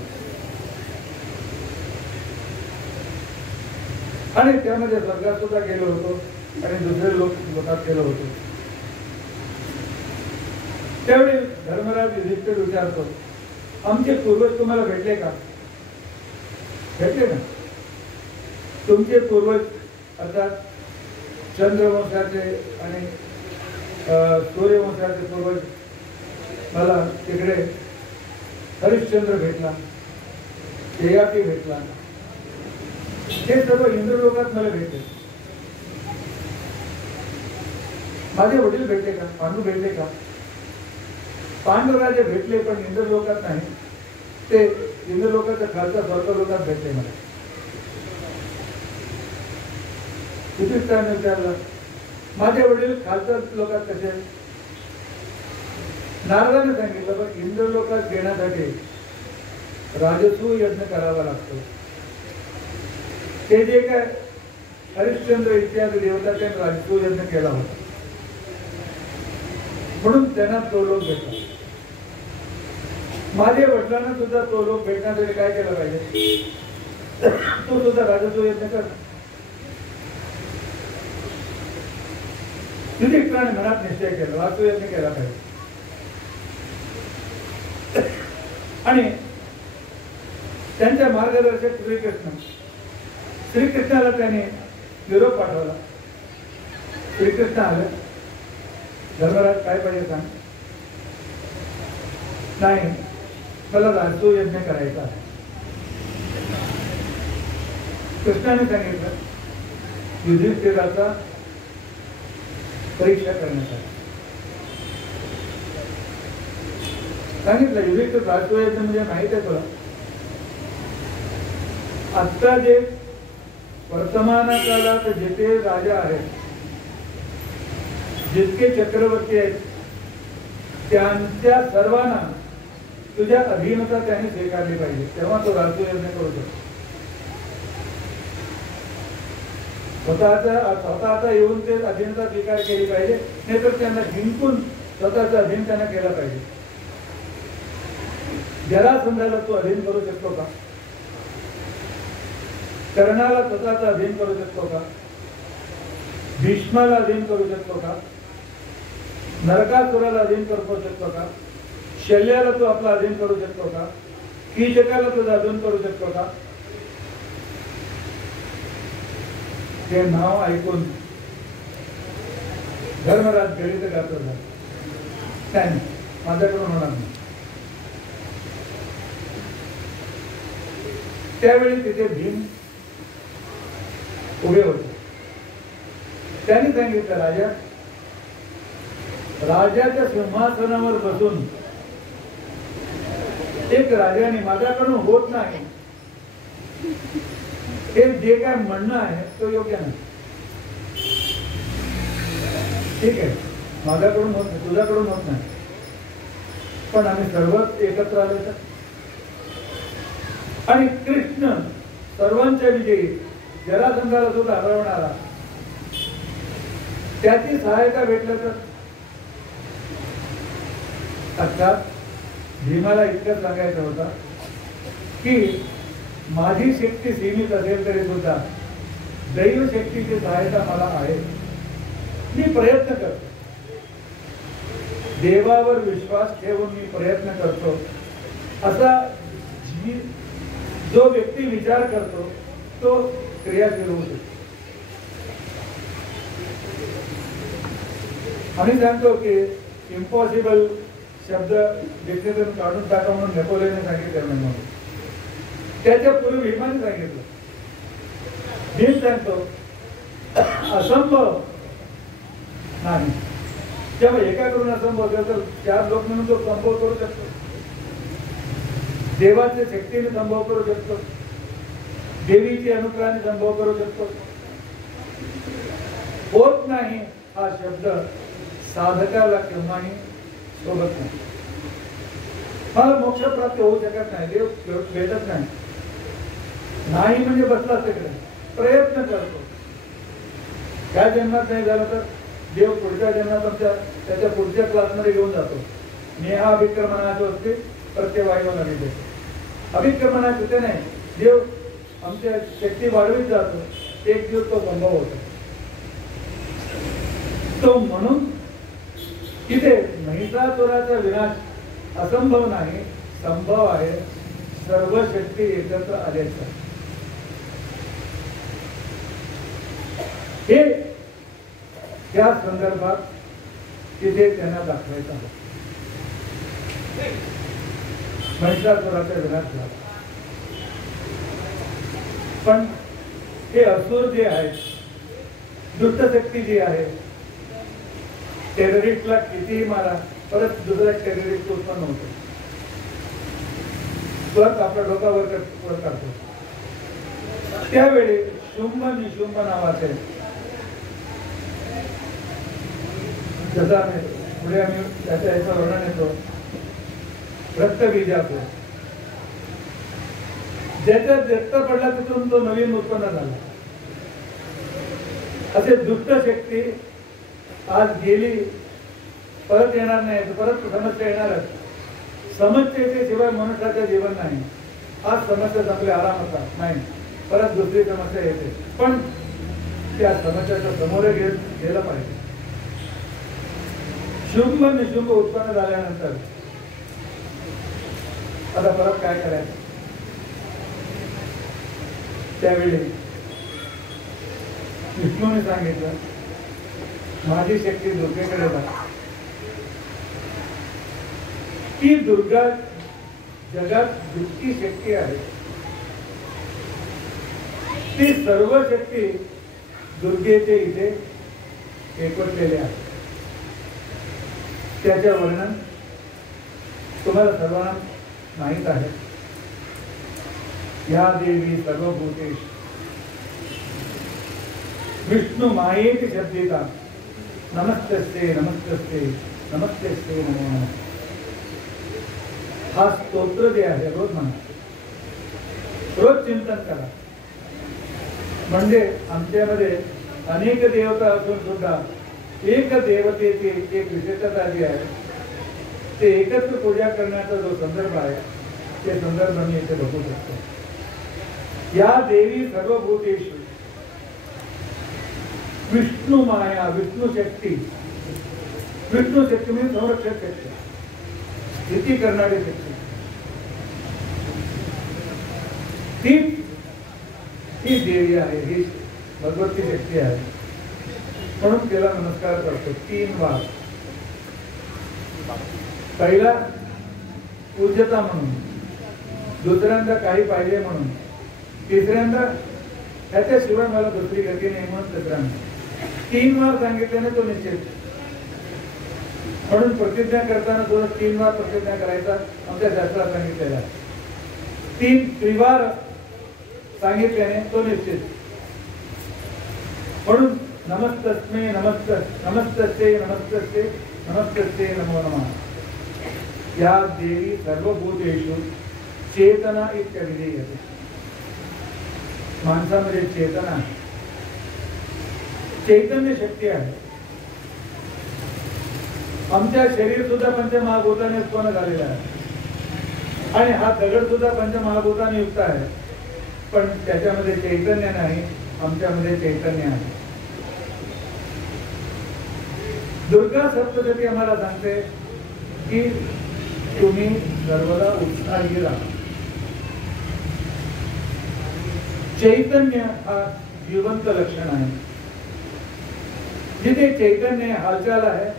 आणि त्यामध्ये स्वर्गात सुद्धा गेलो होतो आणि दुसरे लोकात गेलो होतो. त्यावेळी धर्मराज युधिष्ठिर विचारतो, आमचे पूर्वज तुम्हाला भेटले का? भेटले ना. तुमचे पूर्वज अर्थात चंद्रवंशाचे आणि सूर्यवंशाचे पूर्वज, मला तिकडे हरिश्चंद्र भेटला, ययाती भेटला, हे सर्व इंद्रलोकात मला भेटले. माझे वडील भेटले का? पांडू भेटले का? पांडवराजे भेटले, पण इंद्रलोकात नाही. ते इंद्रलोकाच्या खालच्या स्वर्गलोकात भेटले मला. युधिष्ठिराने विचारलं, माझे वडील खालच्या लोकात कसे? नारदाने सांगितलं, पण इंद्रलोकात घेण्यासाठी राजसूय यज्ञ करावा लागतो. ते जे काय हरिश्चंद्र इत्यादी देवता त्यांनी राजसूय यज्ञ केला होता, म्हणून त्यांना तो लोक भेटला. माझ्या वडिलांना सुद्धा तो लोक भेटण्यासाठी काय केलं पाहिजे? तो सुद्धा राजसूय यज्ञ कर. युधिष्ठिराने मनात निश्चय केला, राजसूय यज्ञ केला पाहिजे. आणि त्यांच्या मार्गदर्शक श्रीकृष्णाला त्याने निरोप पाठवला. श्रीकृष्ण आले. धर्मराज काय पाहिजे सांग? नाही, मला राजसूय यज्ञ करायचा आहे. कृष्णाने सांगितलं, युधिष्ठिराचा परीक्षा करण्यासाठी सांगितलं. युधिष्ठिर राजसूय यज्ञ म्हणजे माहित आहे तुला? आता जे वर्तमान काळात जिथे राजा आहेत, जितके चक्रवर्ती आहेत, त्यांच्या सर्वांना तुझ्या अधीनता त्याने स्वीकारली पाहिजे, तेव्हा तो राजसूय यज्ञ करू शकतो. स्वतःचा येऊन ते अधीनता स्वीकार केली पाहिजे, नाहीतर त्यांना जिंकून स्वतःचा अधीन त्यांना केला पाहिजे. जरासंधाला तू अधीन करू शकतो का? कर्णाला स्वतःचा अधीन करू शकतो का? भीष्माला अधीन करू शकतो का? नरकासुराला अधीन करू शकतो का? शल्याला तू आपला अधीन करू शकतो का? कीचकाला तुझा अधीन करू शकतो का? ते नाव ऐकून धर्मराज गणित गातो नाही, माझ्याकडून होणार नाही. त्यावेळी तिथे भीम उभे होते. त्यांनी सांगितलं, राजाच्या सिंहासनावर बसून एक राजाने माझ्याकडून होत नाही हे जे काय म्हणणं आहे तो योग्य नाही. ठीक आहे, माझ्याकडून होत नाही, तुझ्याकडून होत नाही, पण आम्ही सर्वच एकत्र आलो तर. आणि कृष्ण सर्वांच्या विजयी जरासंधाला सुद्धा हरवणारा, त्याची सहायता भेटलं तर. अर्थात भीमाला इतकं सांगायचं होतं की माझी शक्ती सीमित असेल तरी सुद्धा दैव शक्तीची सहायता मला आहे. मी प्रयत्न करतो, देवावर विश्वास ठेवून मी प्रयत्न करतो. असा जो व्यक्ती विचार करतो तो क्रियाशील होऊ शकतो. आम्ही सांगतो की इम्पॉसिबल शब्द डिक्शनरीतून काढून टाका म्हणून नेपोलियनने सांगितलं म्हणून. त्याच्या पूर्वी भीमाने सांगितलं. भीम सांगतो असंभव नाही. जेव्हा एकाकडून असंभव असेल तर 4 लोक म्हणून तो संभव करू शकतो. देवाच्या शक्तीने संभव करू शकतो, देवीची अनुग्रहाने संभव करू शकतो. होत नाही हा शब्द साधकाला केव्हाही सोबत नाही. मला मोक्ष प्राप्त होऊ शकत नाही, देव भेटत नाही. नाही म्हणजे बसला तिकडे, प्रयत्न करतो. त्या जन्मात नाही झालं तर देव पुढच्या जन्मात आमच्या त्याच्या पुढच्या क्लासमध्ये घेऊन जातो. नेहा अभिक्रमणाचे असते प्रत्यवायू नवी देतो. अभिक्रमणाचे ते नाही, देव आमच्या शक्ती वाढवीत जातो. एक दिवस तो संभव होतो. तो म्हणून इथे महिषासुराचा विनाश असंभव नाही, संभव आहे. सर्व शक्ती एकत्र आल्याचा हे त्या संदर्भात तिथे त्यांना दाखवायचं आहे. महिषासुराचा विनाश झाला, पण हे असुर जे आहे, दुष्टशक्ती जी आहे, टेररिस्टला कितीही मारा परत दुसरा टेररिस्ट उत्पन्न होतो. परत आपल्या डोकावर काढतो. त्यावेळी शुंभ निशुंभ नावाचे, जसा पुढे आम्ही त्याच्या याचं वर्णन येतो, रक्तबीजाचं, ज्याच्यात रक्त पडला तिथून तो नवीन उत्पन्न झाला. असे दुष्ट शक्ती आज गेली, परत येणार नाही. परत समस्या येणारच. समस्येच्या शिवाय मनुष्याचं जीवन नाही. आज समस्या संपल्या, आराम होता नाही, परत दुसरी समस्या येते. पण त्या समस्याच्या समोर गेलं पाहिजे. शुंभ निशुंभ उत्पन्न झाल्यानंतर आता परत काय करायचं? त्यावेळी विष्णूने सांगितलं, माझी शक्ती दुर्गेकडे जा. ती दुर्गा जगात जितकी शक्ती आहे ती सर्व शक्ती दुर्गेचे इथे एकवटलेले आहे. त्याचे वर्णन तुम्हाला सर्वांना माहित आहे. या देवी सर्वभूतेश विष्णु मायेति शब्दिता नमस्ते नमस्ते नमस्ते नमो नमः. हा स्तोत्र जे आहे रोज म्हणा, रोज चिंतन करा. म्हणजे आमच्यामध्ये अनेक देवता असून सुद्धा एक देवतेची एक विशेषता जी आहे ते एकत्र पूजा करण्याचा जो संदर्भ आहे ते संदर्भ मी इथे बघू शकतो. या देवी सर्वभूतेषु विष्णु माया, विष्णु शक्ती. विष्णु शक्ती म्हणजे संरक्षक शक्ती, स्थिती करणारी शक्ती. ही देवी आहे, ही भगवती शक्ती आहे. म्हणून तिला नमस्कार करतो 3 वार. पहिला पूज्यता म्हणून, दुसऱ्यांदा काही पाहिजे म्हणून, तिसऱ्यांदा त्याच्याशिवाय मला दुसरी गती नाही म्हणून, तिसऱ्यांदा 3 वार सांगितल्याने तो निश्चित. म्हणून प्रतिज्ञा करताना सुद्धा 3 वार प्रतिज्ञा करायचा आमच्या शास्त्रात सांगितलेला आहे. 3 त्रिवार सांगितल्याने तो निश्चित. म्हणून नमस्तस्मै नमस्तस्यै नमस्तस्यै नमस्तस्यै नमो नमः. या देवी सर्वभूतेषु चेतना इत्यभिधीयते. माणसामध्ये चेतना आहे, चैतन्य शक्ती आहे. आमच्या शरीर सुद्धा पंचमहाभूताने उत्पन्न झालेला आहे आणि हा दगड सुद्धा पंचमहाभूताने युक्त आहे, पण त्याच्यामध्ये चैतन्य नाही, आमच्यामध्ये चैतन्य आहे. दुर्गा सप्तशती आम्हाला सांगते की तुम्ही सर्वदा उत्साही राहा. चैतन्य हा जिवंत लक्षण आहे. जिथे चैतन्य हालचाल आहे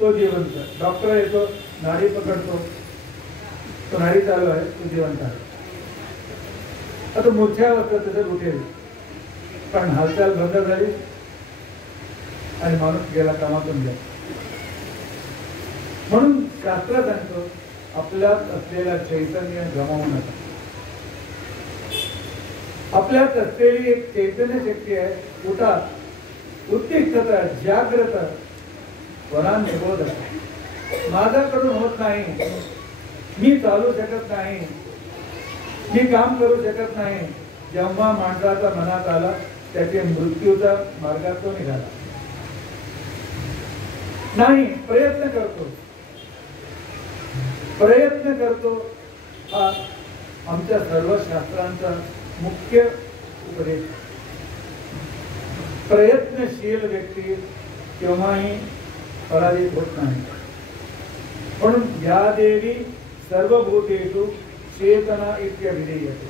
तो जिवंत. डॉक्टर येतो, नाडी पकडतो, तो नाडी चालू आहे, तो जिवंत आहे. आता मूर्छावस्था तसं उठेल, पण हालचाल बंद झाली आणि माणूस गेला कामातून गेला. म्हणून शास्त्र सांगतो आपल्यात असलेला चैतन्य गमावू नका. आपल्यात असलेली एक चैतन्य शक्ती आहे. उठा, उत्तिष्ठता, जागृत, वरान निबोध. माझ्याकडून होत नाही, मी चालू शकत नाही, मी काम करू शकत नाही. जेव्हा माणसाचा मनात आला त्याचे मृत्यूचा मार्गात तो निघाला नाही. प्रयत्न करतो, प्रयत्न करतो. हा आमच्या सर्व शास्त्रांचा मुख्य उपदेश. प्रयत्नशील व्यक्ती केव्हाही पराजित होत नाही. म्हणून या देवी सर्वभूतेषु चेतना इत्यभिधीयते.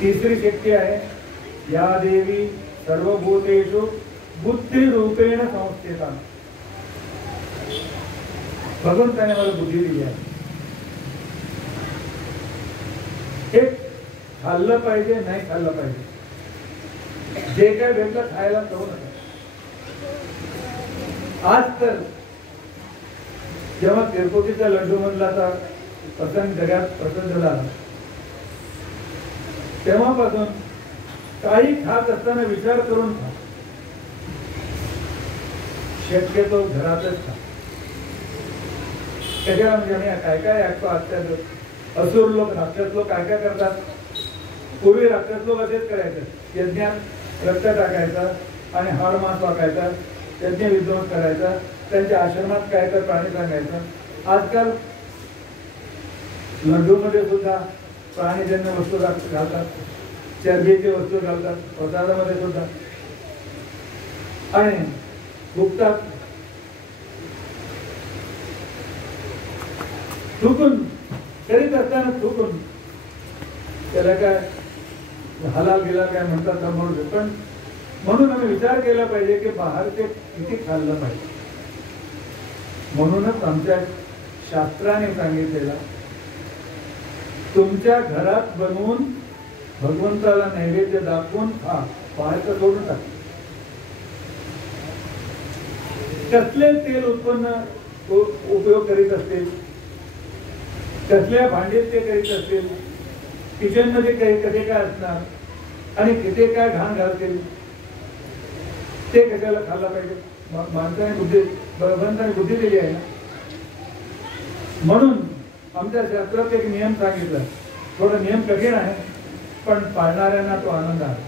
तिसरी शक्ती आहे या देवी सर्वभूतेषु बुद्धी रूपेण संस्थिता. भगवंताने मला बुद्धी दिली आहे. हे खाल्लं पाहिजे, नाही खाल्लं पाहिजे, जे काय भेटलं खायला करू नका. आज तर जेव्हा तिरुपतीचा लड्डू मधला प्रसंग जगात प्रसिद्ध झाला, तेव्हापासून काही खात असताना विचार करून खा. शक्यतो घरातच खा. त्याच्याला म्हणजे आम्ही काय काय ऐकतो आजच्या असुर लोक, राक्षस लोक काय काय करतात. पूर्वी राक्षस लोक असेच करायचं. यज्ञात रक्त टाकायचा आणि हाड मांस वाकायचा, यज्ञ विध्वंस करायचा, त्यांच्या आश्रमात काय तर प्राणी सांगायचं. आजकाल लड्डू मध्ये सुद्धा प्राणीजन्य वस्तू घालतात, चरबीची वस्तू घालतात, प्रसादामध्ये सुद्धा, आणि भुकतात. चुकून करीत असताना चुकून त्याला काय हलाल गेला काय म्हणतात समोर. पण म्हणून आम्ही विचार केला पाहिजे की बाहेरचे किती खाल्लं पाहिजे. म्हणूनच आमच्या शास्त्राने सांगितलेला तुमच्या घरात बनवून भगवंताला नैवेद्य दाखवून खा, बाहेरचं सोडून टाक. कसले तेल उत्पन्न उपयोग करीत असतील, कसल्या भांडीत ते करीत असतील, किचन मध्ये कसे काय असणार आणि किती काय घाण घालतील, ते कशाला खाल्ला पाहिजे. माणसाने बुद्धी, भगवंताने बुद्धी दिली आहे ना. म्हणून आमच्या शास्त्रात एक नियम सांगितला. थोडा नियम कठीण आहे, पण पाळणाऱ्यांना तो आनंद आहे.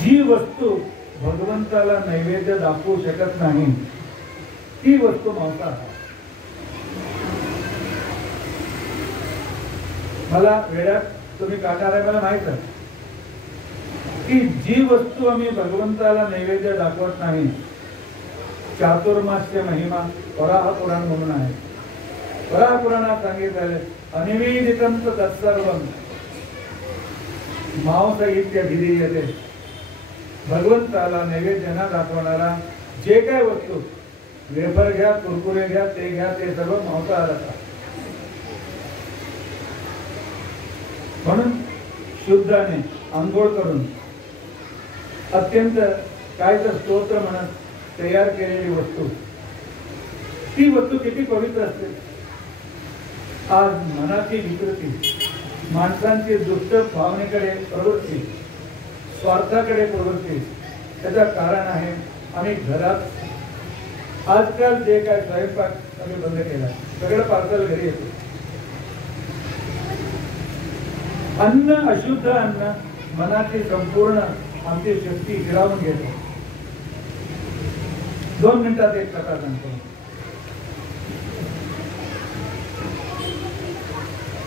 जी वस्तू भगवंताला नैवेद्य दाखवू शकत नाही ती वस्तू मांसाहार. मला वेळात तुम्ही काढणार आहे, मला माहित आहे की जी वस्तू आम्ही भगवंताला नैवेद्य दाखवत नाही, चातुर्मास्य महिमा वराह पुराण म्हणून आहे. वराह पुराणात सांगितले अनिवेदितं तत्सर्वं मांस इत्यभिधीयते. भगवंताला नैवेद्य न दाखवणारा जे काय वस्तू, वेफर घ्या, कुरकुरे घ्या, ते सर्व मांसाहार असतात. म्हणून शुद्धाने आंघोळ करून अत्यंत काय तर स्तोत्र म्हणत तयार केलेली वस्तू, ती वस्तू किती पवित्र असते. आज मनाची विकृती, माणसांची दुष्ट भावनेकडे प्रवृत्ती, स्वार्थाकडे प्रवृत्ती, त्याचं कारण आहे आम्ही घरात आजकाल जे काय स्वयंपाक आम्ही बंद केला, सगळं पार्सल घरी येतो. अन्न, अशुद्ध अन्न मनाची संपूर्ण आमची शक्ती हिरावून घेतो. 2 मिनिटात एक कथा सांगतो.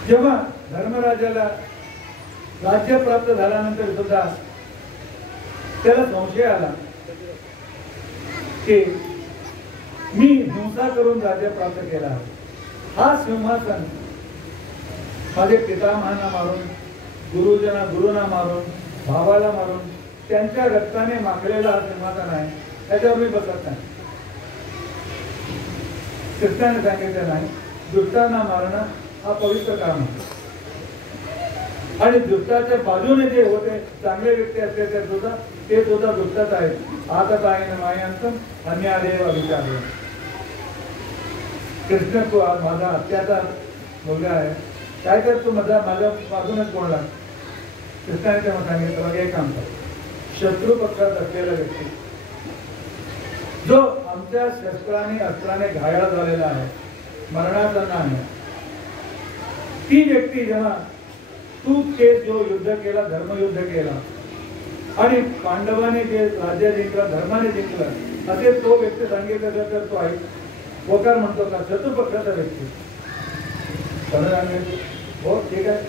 जेव्हा धर्मराजाला राज्य प्राप्त झाल्यानंतर सुद्धा त्याला संशय आला की मी हिंसा करून राज्य प्राप्त केला, हा सिंहासन माझे पितामहांना मारून, गुरुंना मारून, भावाला मारून, त्यांच्या रक्ताने माखलेला हा सिंहासन आहे, त्याच्यावर मी बसत नाही. कृष्णाने सांगितलं नाही, दुष्टांना मारणं हा पवित्र काम आहे. आणि दुष्टाच्या बाजूने जे होते चांगले व्यक्ती असते ते सुद्धा दुष्टाच आहेत. आता काय मायांचं अन्यादेव अभिचार. कृष्ण तू माझा हत्याचा मुलगा आहे, काय कर तू माझ्या बाजूनच बोलला. कृष्णाने तेव्हा सांगितलं एक काम कर, शत्रू पक्षात असलेला व्यक्ती जो आमच्या शस्त्राने अस्त्राने घायाळ झालेला आहे, मरणाचा नाही, ती व्यक्ती जेव्हा तू ते जो युद्ध केला, धर्मयुद्ध केला आणि पांडवाने जे राज्य जिंकलं, धर्माने जिंकलं, असे तो व्यक्ती सांगितलं तर तो आहे होकार म्हणतो का शत्रुपक्षाचा व्यक्ती. हो ठीक आहे,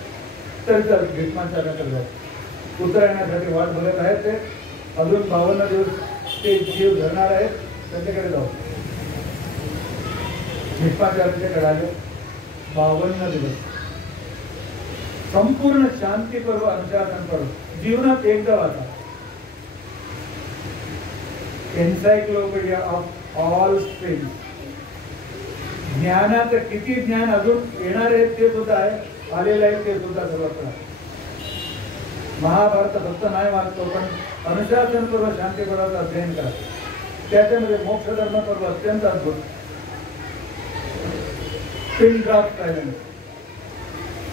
तर भीष्माचार्याकडे उत्तरायणासाठी वाट बघत आहेत. ते अजून 52 दिवस ते जीव धरणार आहेत, त्यांच्याकडे जाऊ. भीष्माचार्याकडे आले. 52 दिवस संपूर्ण शांती पर्व, अनुशासन पर्व जीवनात एकदा वाचा. Encyclopedia of all streams. ज्ञानाचं किती ज्ञान अजून येणार आहे ते सुद्धा आहे, आलेलं आहे ते सुद्धा सर्वत्र. महाभारत फक्त नाही वाचतो, पण अनुशासन पर्व, शांती पर्वाचं अध्ययन करा. त्याच्यामध्ये मोक्ष धर्म पर्व अत्यंत अद्भुत. पिन ड्रॉप सायलेन्स,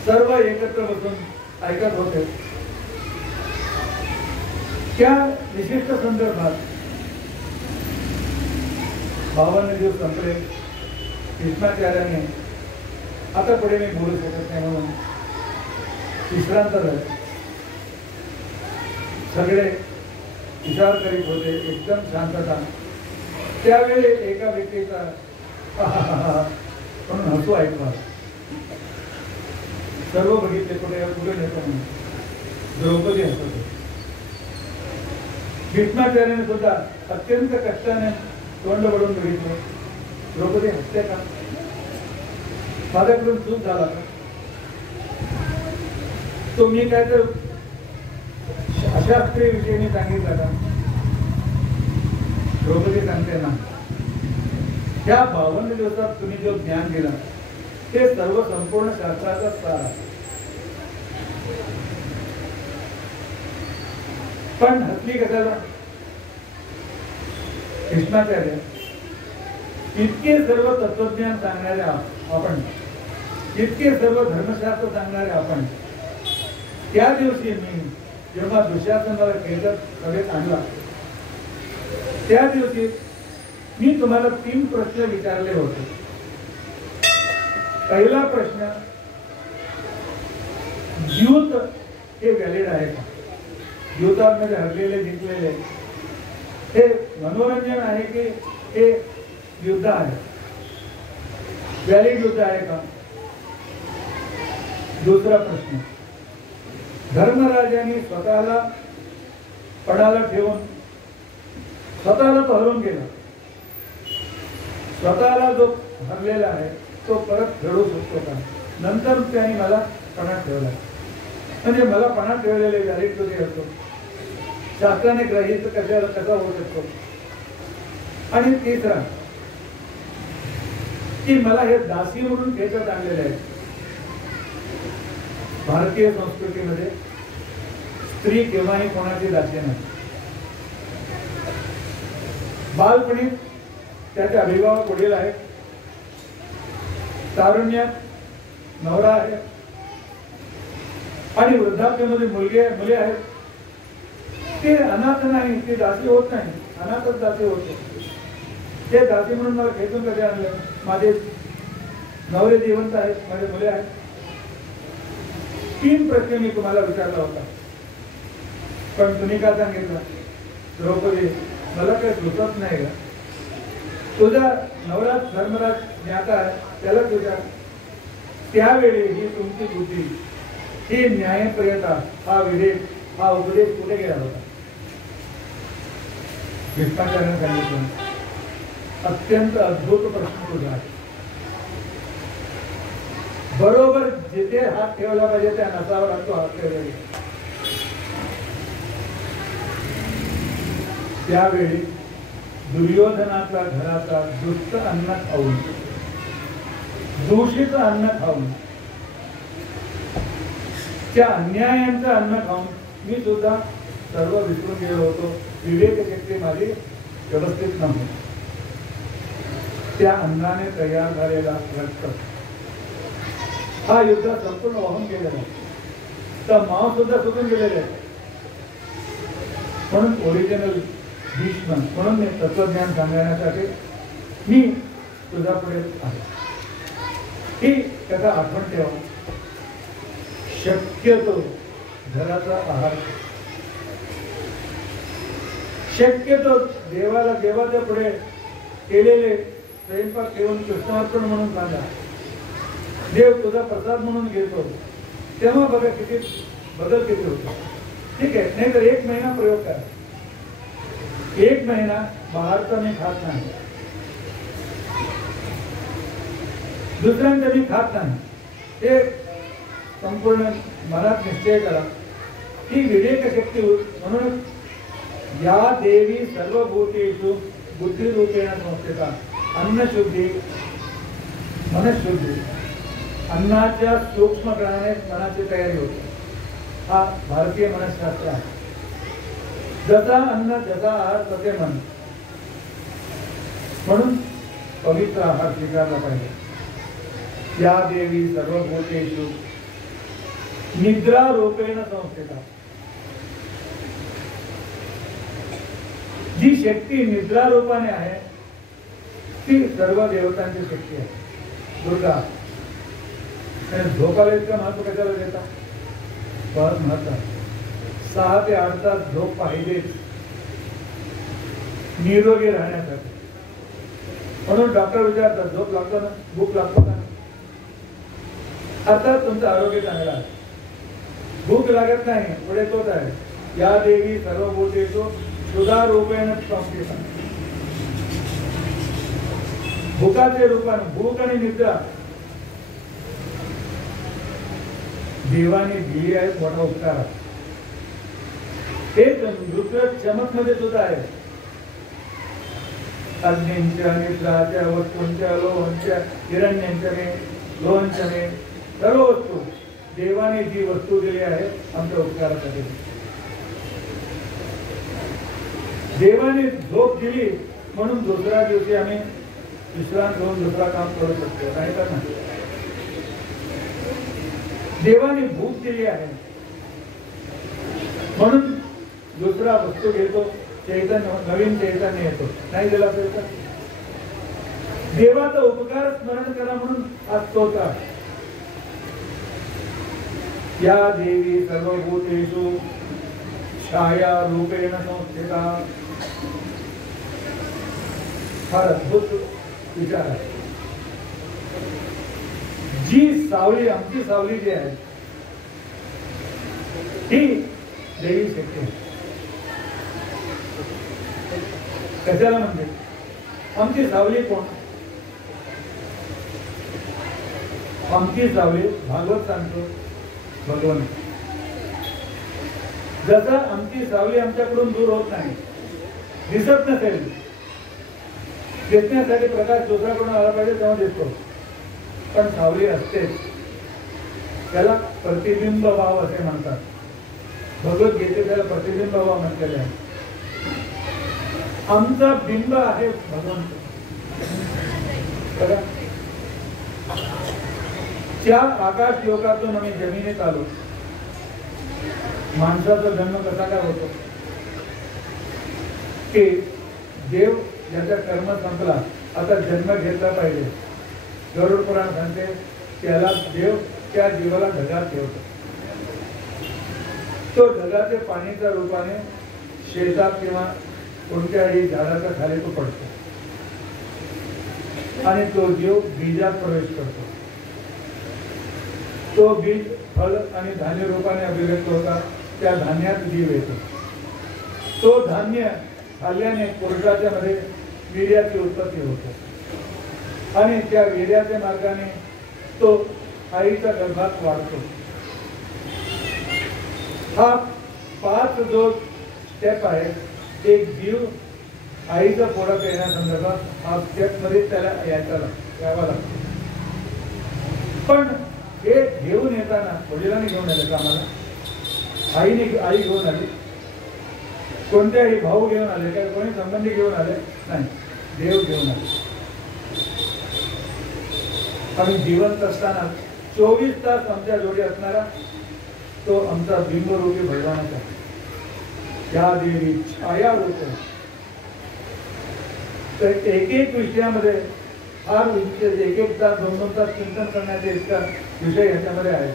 सर्व एकत्र बसून ऐकत होते. त्या विशिष्ट संदर्भात 52 दिवस संपले. भीष्माचार्याने आता पुढे मी बोलू शकत नाही म्हणून विश्रांत झाले. सगळे विचार करीत होते, एकदम शांतता. त्यावेळी एका व्यक्तीचा म्हणून हसू ऐकला. सर्व बघितले, कुठे कुठे नेतो म्हणून. द्रौपदी हसत होती. भीष्माचार्याने सुद्धा अत्यंत कष्टाने तोंड वळून बघितलं. द्रौपदी हसते का? माझ्याकडून चूक झाला का? तो मी काय तर अशास्त्रीय विषयी सांगितलं का? द्रौपदी सांगते ना, या 52 दिवसात तुम्ही जो ज्ञान दिला ते सर्व संपूर्ण शास्त्राचा सार आहे. पण हसली कशाला? भीष्माचार्य इतके सर्व तत्वज्ञान सांगणारे आपण, इतके सर्व धर्मशास्त्र सांगणारे आपण, त्या दिवशी मी जेव्हा दुःशासनाला केंद्र सभेत आणला, त्या दिवशी मी तुम्हाला 3 प्रश्न विचारले होते. पहिला प्रश्न, युद्ध हे व्हॅलिड आहे का? युद्धामध्ये हरलेले जिंकलेले हे मनोरंजन आहे की हे युद्ध आहे, व्हॅलिड युद्ध आहे का? दुसरा प्रश्न, धर्मराजाने स्वतःला पणाला ठेवून स्वतःला तो हरवून गेला. स्वतःला जो हरलेला आहे तो परत घडू शकतो का? नंतर त्याने मला पणात ठेवला, म्हणजे मला पणात ठेवलेले व्हॅलिड कधी असतो, शास्त्राने ग्रहित कसा होऊ शकतो. आणि तिसरा की मला हे दासी म्हणून खेचत आणलेले आहे. भारतीय संस्कृतीमध्ये स्त्री केव्हाही कोणाची दासी नाही. बालपणी त्याचे अभिभावक वडील आहेत, तारुण्यात नवरा आहे आणि वृद्धाप्यामध्ये मुले आहेत. ते अनाथ नाही, ते दासी होत नाही, अनाथच दासी होते. ते दासी म्हणून मला खेचून कधी आणलं. माझे नवरे जिवंत आहेत, माझे मुले आहेत. 3 प्रश्न मी तुम्हाला विचारला होता, पण तुम्ही काय सांगितलं? द्रौपदी, मला काही सुचत नाही का? तुझा नवरा धर्मराज ज्ञाता आहे, त्याला तुझ्या त्यावेळी ही तुमची बुद्धी, ही न्यायप्रियता, हा विवेक, हा उपदेश कुठे गेला होता? भीष्माचार्याने सांगितलं, अत्यंत अद्भुत प्रश्न तुझा आहे. बरोबर जिथे हात ठेवला पाहिजे त्या नसावर तो हात ठेवला. त्यावेळी दुर्योधनाचा घराचा दुष्ट अन्न खाऊन, दूषित अन्न खाऊन, त्या अन्यायांचं अन्न खाऊन मी सुद्धा सर्व विसरून गेलो होतो. विवेक शक्ती माझी व्यवस्थित नव्हती. त्या अन्नाने तयार झालेला रक्त हा युद्ध संपूर्ण वाहून गेलेला आहे. तर माव सुद्धा सुटून गेलेले आहे. म्हणून ओरिजिनल भीष्म म्हणून मी तत्वज्ञान सांगण्यासाठी मी तुझ्या पुढे आहे. ही त्याचा आठवण ठेवा. शक्यतो घराचा आहार, शक्यतो देवाच्या पुढे केलेले स्वयंपाक घेऊन कृष्णार्पण म्हणून सांगा. देव तुझा प्रसाद म्हणून घेतो, तेव्हा बघा किती बदल किती होतो. ठीक आहे, नाही तर 1 महिना प्रयोग करा. 1 महिना बाहेरचा मी खात नाही, दुसऱ्यांचा मी खात नाही. ते संपूर्ण मनात निश्चय करा की विवेक शक्ती म्हणून या देवी सर्वभूतेषु बुद्धिरूपेण संस्थिता. अन्नशुद्धी, मनशुद्धी, अन्नाच्या सूक्ष्म कणाने मनाची तयारी होते. हा भारतीय मनशास्त्र आहे. जसा अन्न जसा आहार तसे मन. म्हणून पवित्र आहार स्वीकारला पाहिजे. या देवी सर्वभूतेषु निद्रा रूपेण संस्थिता. जी शक्ती निद्रा रूपाने आहे ती सर्व देवतांची शक्ती आहे. दुर्गा. झोपाला इतकं महत्व कशाला देतात? बहुत महत्व आहे. 6 ते 8 तास झोप पाहिजेच निरोगी राहण्यासाठी. म्हणून डॉक्टर विचारतात झोप लागतो ना, भूक लागतो ना? आता तुमचं आरोग्य चांगलं आहे, भूक लागत नाही, पुढे तोच आहे. या देवी सर्वभूतेषु सुधा रूपेण संस्थिता. भूकाचे रूपाने, भूक आणि निद्रा देवाने दिली आहे. मोठा उपकार आहे. हे दुसरं चमक मध्ये सुद्धा आहे. अग्नींच्या, निद्राच्या, वस्तूंच्या, लोहांच्या, हिरण्यांच्या, लोहांच्या, सर्व वस्तू देवाने जी वस्तू दिली आहे आमच्या उपकारासाठी. देवाने झोप दिली म्हणून दुसऱ्या दिवशी आम्ही विश्रांत घेऊन दुसरा काम करू शकतो, नाही तर नाही. देवाने भूक दिली आहे म्हणून दुसरा वस्तू घेतो, चैतन्य, नवीन चैतन्य येतो. नाही दिला तर देवाचा उपकार स्मरण करा म्हणून आज स्तोत्र. या देवी सर्वभूतेषु छाया रूपेण संस्थिता. फार अद्भुत विचार आहे. जी सावली, आमची सावली जी आहे ही देवी शक्ती. कशाला म्हणजे आमची सावली कोण? आमची सावली भागवत सांगतो भगवान. जसं आमची सावली आमच्याकडून दूर होत नाही, दिसत नसेल, दिसण्यासाठी प्रकाश दुसऱ्याकडून आला पाहिजे तेव्हा दिसतो, पण सावली असतेच. त्याला प्रतिबिंब भाव असे म्हणतात. भगवद्गीतेत त्याला प्रतिबिंब भाव म्हटलेले आहे. आमचा बिंब आहे भगवंत. बघा, त्या आकाश योगातून आम्ही जमिनीत आलो. माणसाचा जन्म कसा काय होतो की देव ज्याचा कर्म संपला आता जन्म घेतला पाहिजे. गरुड पुराण सांगते त्याला देव त्या जीवाला ढगात ठेवतो. तो ढगाचे पाणीच्या रूपाने शेतात किंवा कोणत्याही झाडाच्या खाली तो पडतो आणि तो जीव बीजात प्रवेश करतो. तो बीज फळ आणि धान्य रूपाने अभिव्यक्त होता. त्या धान्यात जीव येतो. तो धान्य खाल्ल्याने पुरुषाच्या मध्ये वीर्याची उत्पत्ती होते आणि त्या वीर्याच्या मार्गाने तो आईच्या गर्भात वाढतो. हा 5 जो स्टेप आहे. एक जीव आईचा पोटात येण्यासंदर्भात हा स्टेप मध्ये त्याला यावा लागतो. पण हे घेऊन येताना वडिलांनी घेऊन आले का आम्हाला? आई घेऊन आली? कोणत्याही भाऊ घेऊन आले काय? कोणी संबंधी घेऊन आले नाही, देव घेऊन आले. आम्ही जिवंत असताना 24 तास आमच्या जोडी असणारा तो आमचा बिंबरूपी भगवानच आहे. त्या देवी छाया रूप. तर एक विषयामध्ये फार एक तास 2 तास चिंतन करण्याचे इतका विषय याच्यामध्ये आहे.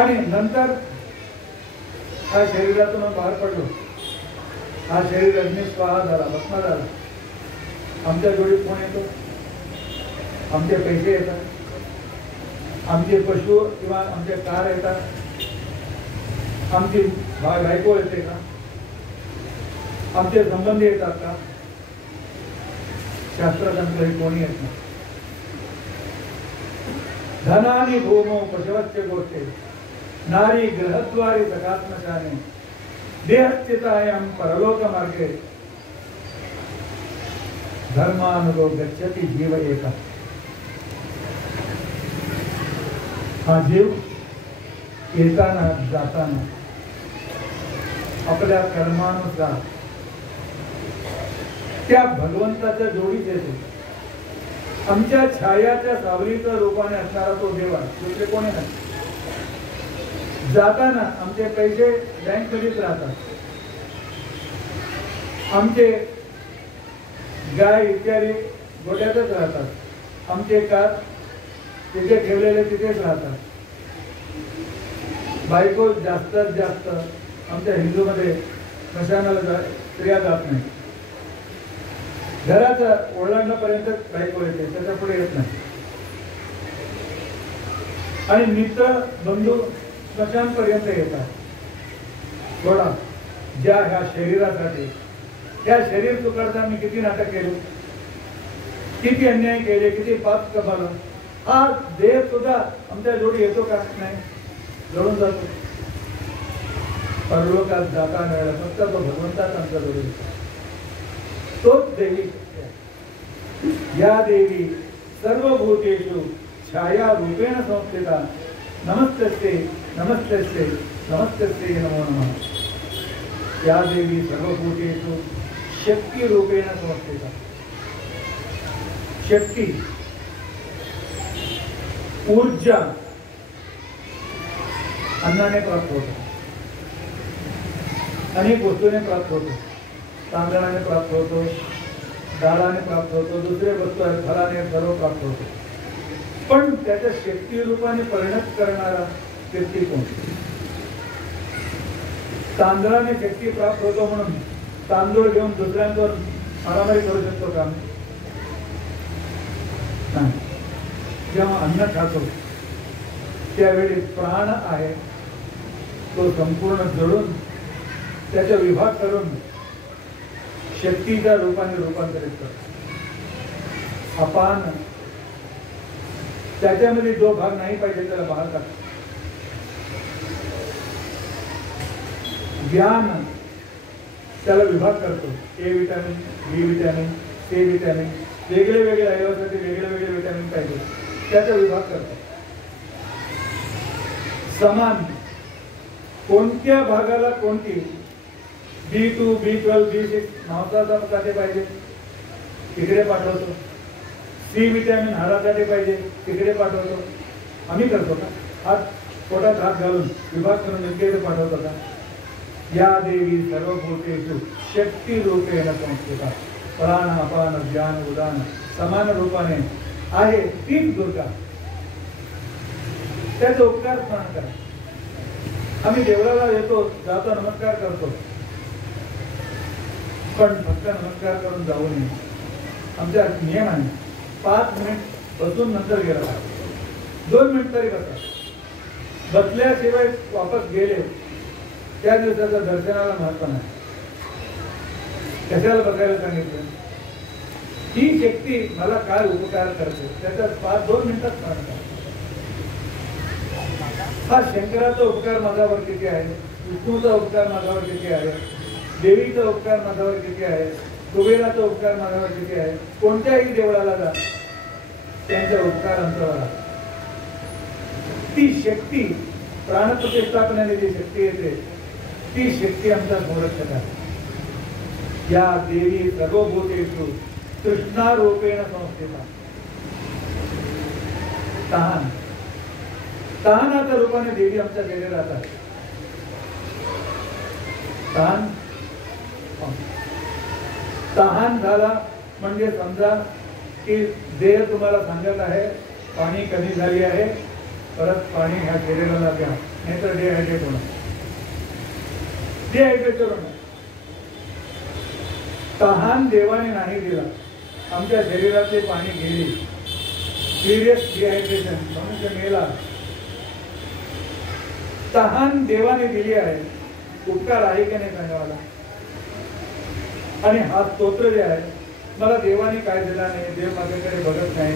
आणि नंतर हा शरीरातून बाहेर पडलो. हा शरीर अग्निस्वाहा झाला, भस्म झाला. आमच्या जोडीत कोण येतो? आमचे पैसे येतात, आमचे पशु किंवा आमचे कार येतात, आमची बायको येते का, आमचे संबंधी येतात का? शास्त्रशास्त्र कोणी येत नाही. धनानी भूमो पशवच्च गोष्टे नारी ग्रहद्वारे सकात्मशाने देहस्थितायां परलोक मार्गे धर्मानुगो गच्छति जीव एका. हा जीव येताना जाताना आपल्या कर्मानुसार त्या भगवंताच्या जोडीत येतो. आमच्या छायाच्या सावलीच्या रूपाने असणारा तो देव आहे, दुसरे कोणी नाही. जाताना आमचे पैसे बँकमध्येच राहतात, आमचे गाय इत्यादी गोट्यातच राहतात, आमचे कार तिथे ठेवलेले तिथेच राहतात. बायको जास्तीत जास्त आमच्या हिंदूमध्ये स्मशानाला स्त्रिया जात नाही. घराचा ओलांडापर्यंत बायको येते, त्याच्या पुढे येत नाही. आणि मित्र बंधू स्मशानपर्यंत येतात. थोडा ज्या ह्या शरीरासाठी त्या शरीर तुकारता मी किती नाटक केले, किती अन्याय केले, किती पाप कमावलं. हा देह सुद्धा आमच्या जोडी येतो का? नाही, जळून जातो. परलोकात जाता मिळाला फक्त तो भगवंताच आमच्या जोडी येतो. तोच देवी. या देवी सर्वभूतेषु छाया रूपेण संस्थिता. नमस्ते नमस्ते नमस्ते नमो नमः. या देवी सर्वभूतेषु शक्ती रूपेण संस्थिता. शक्ती, ऊर्जा अन्नाने प्राप्त होतो, अनेक वस्तूने प्राप्त होतो. तांदळाने प्राप्त होतो, डाळाने प्राप्त होतो, दुसरे वस्तू आहेत फळाने सर्व प्राप्त होतो. पण त्याच्या शक्ती रूपाने परिणत करणारा व्यक्ती कोण? तांदळाने शक्ती प्राप्त होतो म्हणून तांदूळ घेऊन दुसऱ्यांवर मारामारी करू शकतो का? नाही. जेव्हा अन्न खातो त्यावेळी प्राण आहे तो संपूर्ण जळून त्याचा विभाग करून शक्तीच्या रूपाने रूपांतरित करतो. अपान त्याच्यामध्ये जो भाग नाही पाहिजे त्याला बाहेर टाकतो. ज्ञान त्याला विभाग करतो. A vitamin, B vitamin, C vitamin, वेगळे वेगळे अवयवासाठी वेगळे वेगळे विटॅमिन पाहिजे त्याचा विभाग करतो. समान कोणत्या भागाला कोणती B2, B12, B6 मांसासाठी पाहिजे तिकडे पाठवतो. सी विटॅमिन हाडासाठी पाहिजे तिकडे पाठवतो. आम्ही करतो का? हात पोटात हात घालून विभाग करून इकडे पाठवतो का? या देवी सर्वभूतेषु शक्ती रूपेण संस्थिता. प्राण अपान ज्ञान उदान समान रूपाने आहे तीच दुर्गा. त्याचा उपकार स्मरण करा. आम्ही देवळाला येतो, जातो, नमस्कार करतो, पण फक्त नमस्कार करून जाऊ नये. आमच्या नियम आहे 5 मिनिट बसून नंतर गेला, 2 मिनिट तरी बसा. बसल्याशिवाय वापस गेले त्या दिवसाच्या दर्शनाला महत्व नाही. कशाला बघायला सांगितलं? ही शक्ती मला काय उपकार करते त्याच्यात 2 मिनिटात स्मरण करा. हा शंकराचा उपकार माझ्यावर किती आहे, विष्णूचा उपकार माझ्यावर किती आहे, देवीचा उपकार माझ्यावर किती आहे, कुबेराचा उपकार माझ्यावर किती आहे. कोणत्याही देवळाला जा, त्यांचा उपकार अंतराला. ती शक्ती प्राणप्रतिष्ठापनाने जी शक्ती येते ती शक्ती आमचा संरक्षक आहे. या देवी सर्वभूतेषु कृष्णारूपेण संस्थिता. तहान तहानाच्या रूपाने देवी आमच्या शरीरात आहे. तहान झाला म्हणजे समजा की देह तुम्हाला सांगत आहे पाणी कमी झाली आहे, परत पाणी ह्या शरीराला द्या, नाहीतर डिहायड्रेट होणार. डिहायड्रेट होणार. तहान देवाने नाही दिला, आमच्या शरीरातले पाणी गेली, सिरियस डिहायड्रेशन म्हणून ते मेला. तहान देवाने दिली आहे, उपकार आहे की नाही सांगा मला. आणि हा स्तोत्र जे आहे, मला देवाने काय दिला नाही, देव माझ्याकडे बघत नाही,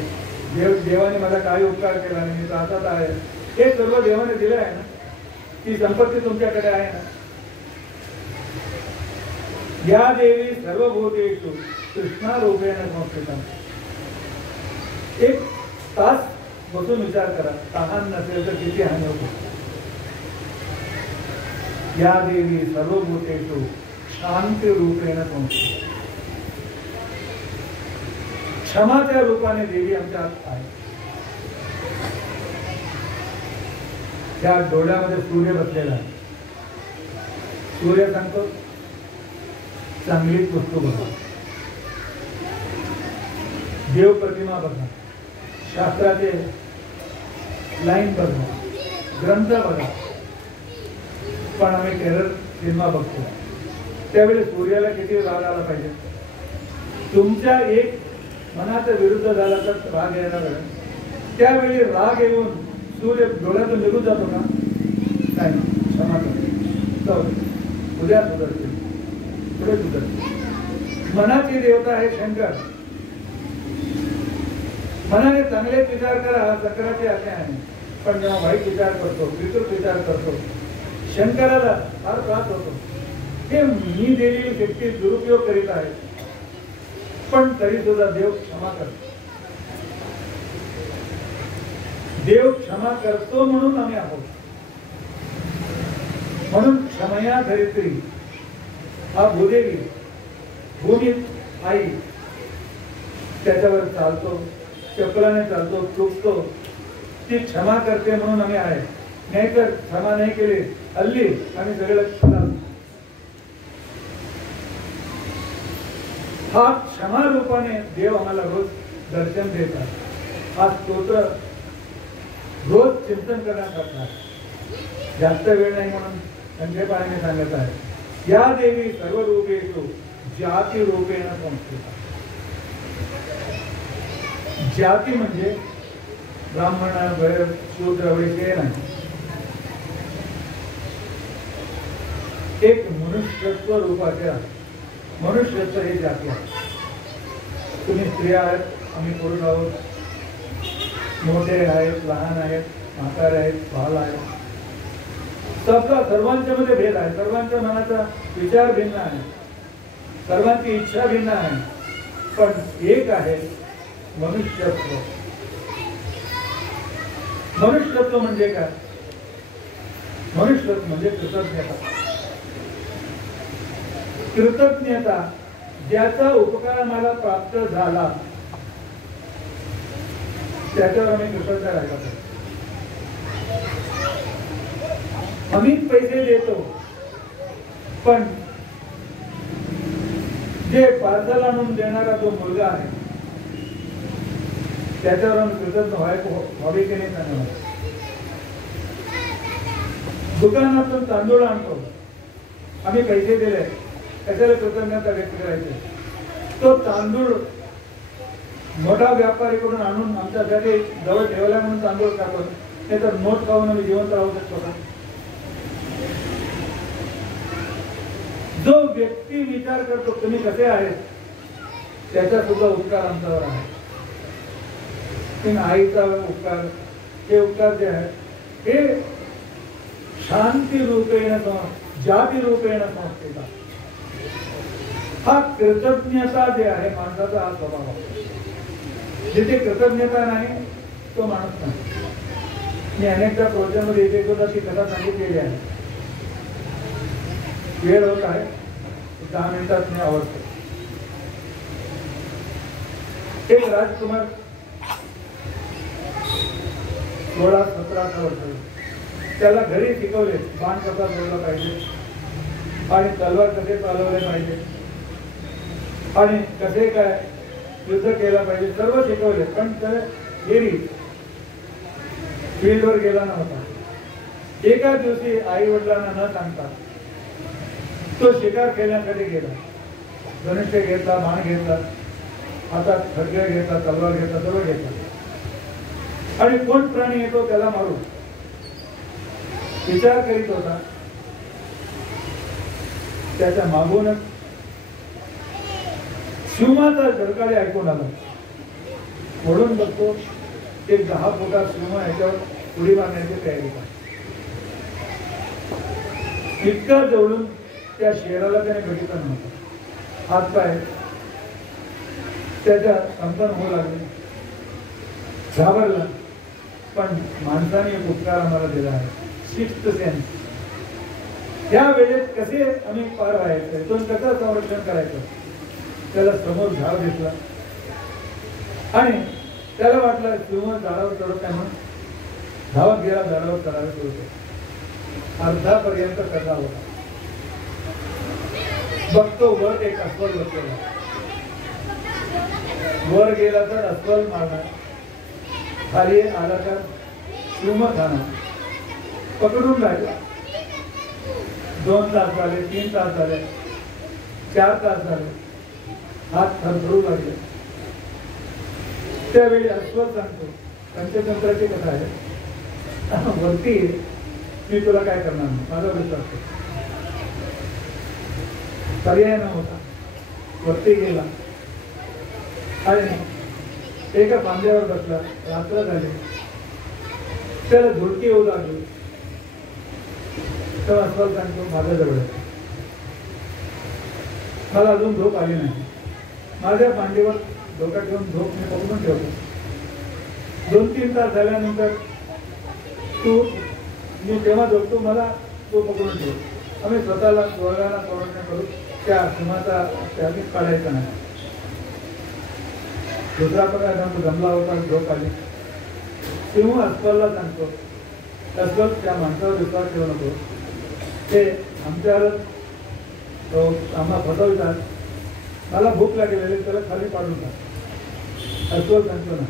देवाने मला काय उपकार केला नाही, मी राहतात आहे, हे सर्व देवाने दिलं आहे ना. ती संपत्ती तुमच्याकडे आहे ना. या देवी सर्वभूतेषु कृष्णारूपेण संस्थिता. 1 तास बसून विचार करा, तहान नसेल तर किती हानी होते. या देवी सर्वभूतेषु शांती रूपेण संस्थिता. क्षमाच्या रूपाने देवी आमच्यात आहे. त्या डोळ्यामध्ये सूर्य बसलेला आहे. सूर्य सांगतो चांगली वस्तू बघा, देव प्रतिमा बघा, शास्त्राचे लाईन बघा, ग्रंथ बघा. पण आम्ही टेरर सिनेमा बघतो त्यावेळी सूर्याला किती राग आला पाहिजे. तुमच्या एक मनाचा विरुद्ध झाला तर राग येणार. त्यावेळी राग येऊन सूर्य डोळ्यातून निघून जातो का? नाही. क्षमा कर, उद्या सुधारते, पुढे सुधारते. मनाची देवता आहे शंकर. मनाने चांगले विचार करा, चक्राची आज्ञा आहे. पण जेव्हा वाईट विचार करतो, विकृत विचार करतो, शंकराला फार त्रास होतो. हे मी दिलेली शक्ती दुरुपयोग करीत आहे, पण तरी सुद्धा देव क्षमा करतो. देव क्षमा करतो म्हणून आम्ही आहोत. म्हणून क्षमया धरित्री हा भूदेवी, भूमीत आई, त्याच्यावर चालतो, चपलाने चालतो, चुकतो, ती क्षमा करते म्हणून आम्ही आहे. नाहीतर क्षमा नाही केली हल्ली आम्ही सगळं. हा क्षमा रूपाने देव आम्हाला रोज दर्शन देतात. हा स्तोत्र रोज चिंतन करण्यासारखा. जास्त वेळ नाही म्हणून संक्षेपाने सांगत आहे. या देवी सर्व रूपेषु जाती रूपेण संस्थिता. जाती म्हणजे ब्राह्मण, वैश्य, शूद्र, वैश्य नाही. एक मनुष्यत्व रूपाचे आहे. मनुष्यत्व हे जाती आहे. तुम्ही स्त्रिया आहेत, आम्ही पुरुष आहोत, मोठे आहेत, लहान आहेत, म्हातारे आहेत, बाल आहेत. सर्वांच्या मध्ये भेद आहे. सर्वांच्या मनाचा विचार भिन्न आहे, सर्वांची इच्छा भिन्न आहे, पण एक आहे मनुष्यत्व. मनुष्यत्व म्हणजे काय? मनुष्यत्व म्हणजे कृतज्ञता. कृतज्ञता, ज्याचा उपकार मला प्राप्त झाला त्याच्यावर आम्ही कृतज्ञ राहिला पाहिजे. आम्हीच पैसे देतो, पण जे पार्सल आणून देणारा जो मुलगा आहे त्याच्यावर आम्ही कृतज्ञ व्हावे की नाही सांगा. दुकानातून तांदूळ आणतो, आम्ही पैसे दिले, कशाला कृतज्ञता व्यक्त करायची. तो तांदूळ मोठा व्यापारीकडून आणून आमच्यासाठी जवळ ठेवला म्हणून तांदूळ खातो, नाही तर नोट खाऊन आम्ही जिवंत राहू शकतो का? जो व्यक्ती विचार करतो तुम्ही कसे आहेत, त्याचा सुद्धा उपकार आमच्यावर आहे. आईचा उपकार, हे उपकार जे आहे हे शांती रूपेण जाती रूपेण संस्थिता. हा कृतज्ञता जे आहे माणसाचा हा स्वभाव आहे. जिथे कृतज्ञता नाही तो माणूस नाही. मी अनेकदा प्रवचनामध्ये एक एकदा ती कथा सांगितलेली आहे. वेळ होत आहे, 10 मिनिटात मी आवडतो. एक राजकुमार 16-17 वर्ष, त्याला घरी शिकवले बाण कसा सोडला पाहिजे आणि तलवार कसे चालवले पाहिजे आणि कसे काय युद्ध केला पाहिजे, सर्व शिकवले. पण त्याला घरी फील्डवर गेला नव्हता. एका दिवशी आई वडिलांना न सांगता तो शिकार खेळण्यासाठी गेला. धनुष्य घेतला, बाण घेतला, हातात खड्गे घेतला, तलवार घेतला, सर्व घेतला आणि कोण प्राणी येतो त्याला मारू विचार करीत होता. त्याच्या मागूनच सिंहाचा झडकाळे ऐकून आला. म्हणून बघतो एक 10 फुटा सिंह याच्यावर उडी मारण्याची तयारी करतो. इतका जवळून त्या शेराला त्याने बघितलं नव्हतं. हात पाय त्याच्या कंपन होऊ लागले, घाबरला. पण माणसाने एक उपकार आम्हाला दिला आहे, सिक्स्थ सेन्स. या वेळेत कसे आम्ही पार व्हायचं, तो कसं संरक्षण करायचं. त्याला समोर झाड दिसला आणि त्याला वाटलं सिंह झाडावर चढत आहे म्हणून धावत गेला, झाडावर चढायला सुरू केलं. अर्धापर्यंत कसा होता. बघतो वर एक अस्वल बसलेला. वर गेला तर अस्वल मारणार, खाली आला तर सिंह खाणार. पकडून राहिला. 2 तास झाले, 3 तास झाले, 4 तास झाले. हात थरथरू लागले. त्यावेळी अस्वल सांगतो, पंचतंत्राची कथा आहे, वरती मी तुला काय करणार नाही, माझा विश्वास कर. पर्याय नव्हता. वरती गेला आणि एका फांद्यावर बसला. रात्र झाली. त्याला झुळकी येऊ लागली. तेव्हा अस्वल सांगतो, माझ्या जवळ मला अजून झोप आली नाही. माझ्या मांडीवर डोका ठेवून झोप मी पकडून ठेवतो. 2-3 तास झाल्यानंतर तू मी तेव्हा झोपतो, मला तो पकडून ठेव. आम्ही स्वतःला स्वर्गाला संरक्षण करू. त्या सिंहाचा त्याने काढायचा नाही. दुसरा प्रकार सांगतो, जमला होता, झोप आली. सिंह अस्वलला सांगतो, अस्वल त्या माणसावर विश्वास ठेवू नको, ते आमच्यावर आम्हाला फसवतात. मला भूक लागलेली, त्याला खाली पाडून टाक. अस्वल सांगतो ना,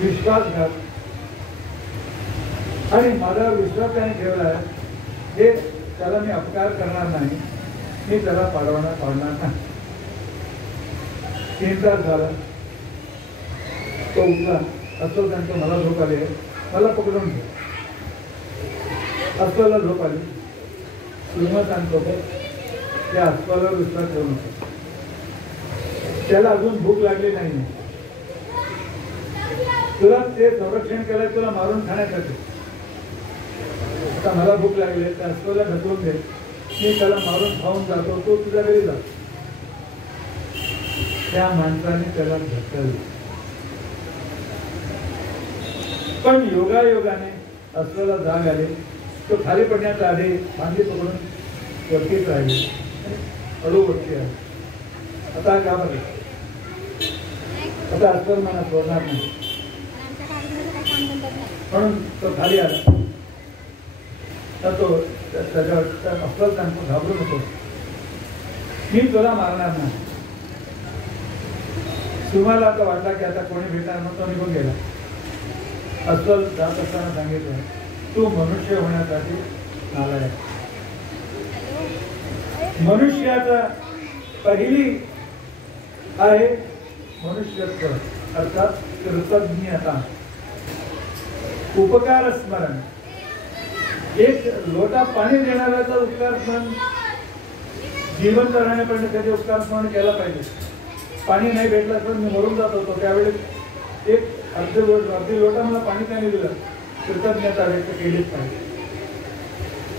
विश्वासघात आणि माझा विश्वास त्याने ठेवला आहे, हे त्याला मी अपकार करणार नाही, मी त्याला पाडणार नाही. 3 तास झाला. तो उठला. अस्वल सांगतो, मला झोप आली आहे, मला पकडून घे. अस्वलला झोप आली. सिंह सांगतो, त्या अस्वलावर विश्वास ठेवू नको, त्याला अजून भूक लागली नाही. तुला ते संरक्षण केलं तुला मारून खाण्यासाठी. आता मला भूक लागली, त्या अस्वला ढकलून दे, मी त्याला मारून खाऊन जातो, तो तुझ्या घरी जातो. त्या माणसाने त्याला ढकललं. पण योगायोगाने अस्वला जाग आली. तो खाली पडण्याच्या आधी फांदी पकडून वरतीच राहिली. अडूवर्ती आहे. आता का बरं आता अस्सल मला सोडणार नाही म्हणून तो खाली आला. तर तो त्याच्यावर अफसल सांगतो, घाबरू नको, मी तुला मारणार नाही. तुम्हाला आता वाटला की आता कोणी भेटणार म्हणून तो निघून गेला. अस्सल जात असताना सांगितलं, तू मनुष्य होण्यासाठी नालायक. मनुष्याचा पहिली आहे मनुष्यत्व, अर्थात कृतज्ञता, उपकार स्मरण. एक लोटा पाणी देणाऱ्याचा उपकार स्मरण जीवन राहण्यापर्यंत त्याचे उपकार स्मरण केला पाहिजे. पाणी नाही भेटलं तर मी मरून जात होतो, त्यावेळेस एक अर्धी लोटा मला पाणी नाही दिलं, कृतज्ञता व्यक्त केलीच पाहिजे.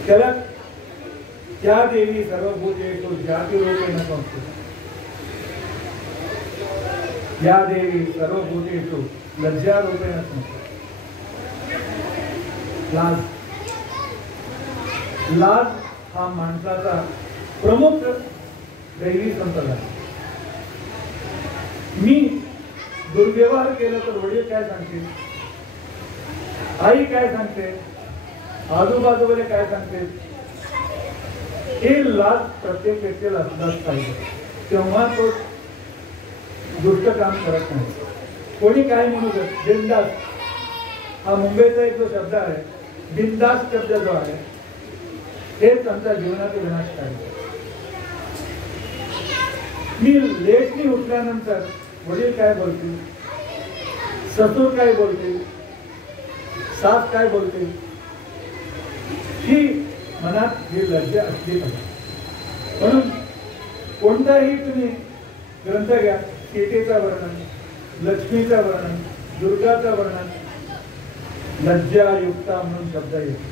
त्याला त्या देवी सर्वभूतेषु जातिरूपेण संस्थिता, या देवी सर्वभूतेषु लज्जारूपेण संस्थिता. लाज, लाज हा माणसाचा प्रमुख दैवी संपदा आहे. मी दुर्व्यवहार केला तर वडील काय सांगतील, आई काय सांगते, आजूबाजूवाले काय सांगते, हे लाज प्रत्येक व्यक्तीला असलाच पाहिजे. तेव्हा तो दुष्ट काम करत नाही. कोणी काय म्हणू शकत. बिंदास हा मुंबईचा एक जो शब्द आहे, बिंदास शब्द जो आहे, हेच आमच्या जीवनाचा विनाशकारी. मी लेटनी उठल्यानंतर वडील काय बोलतील, ससूर काय बोलतील, सास काय बोलतील, ही मनात ही लज्जा असली पाहिजे. म्हणून कोणताही तुम्ही ग्रंथ घ्या, सीतेचं वर्णन, लक्ष्मीचं वर्णन, दुर्गाचं वर्णन, लज्जायुक्ता म्हणून शब्द येतो.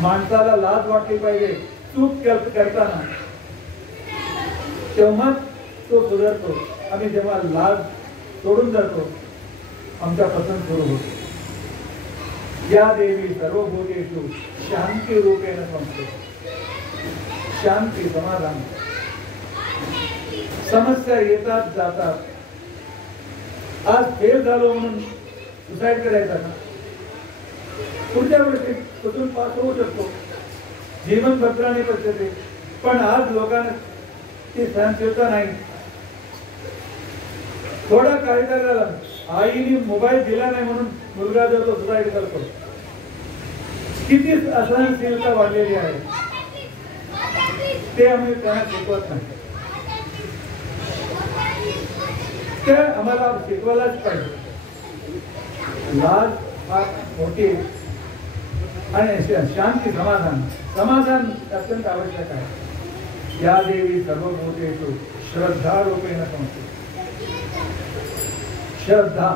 माणसाला लाज वाटली पाहिजे चूक करताना, तेव्हाच तो सुधारतो. आणि जेव्हा लाज सोडून जातो, आमचा पसंत सुरू होतो. या देवी सर्वभूतेषु शांती रूपेण संस्थिता. शांती, समाधान. समस्या येतात जातात. आज फेल झालो म्हणून सुसाईड करायचा ना, पुढच्या वर्षी कुठून पास होऊ शकतो, जीवन भद्राने पद्धती. पण आज लोकांना ती सहनशीलता नाही. थोडा कायदा झाला, आईने मोबाईल दिला नाही म्हणून मुलगा जातो सुसाईड करतो. किती असहनशीलता वाढलेली आहे, ते आम्ही त्यांना शिकवत नाही. ते आम्हाला शिकवायलाच पाहिजे. लाज फार मोठी आणि शांती, समाधान. समाधान अत्यंत आवश्यक आहे. या देवी सर्वभूतेषु श्रद्धा रूपेण संस्थिता. श्रद्धा,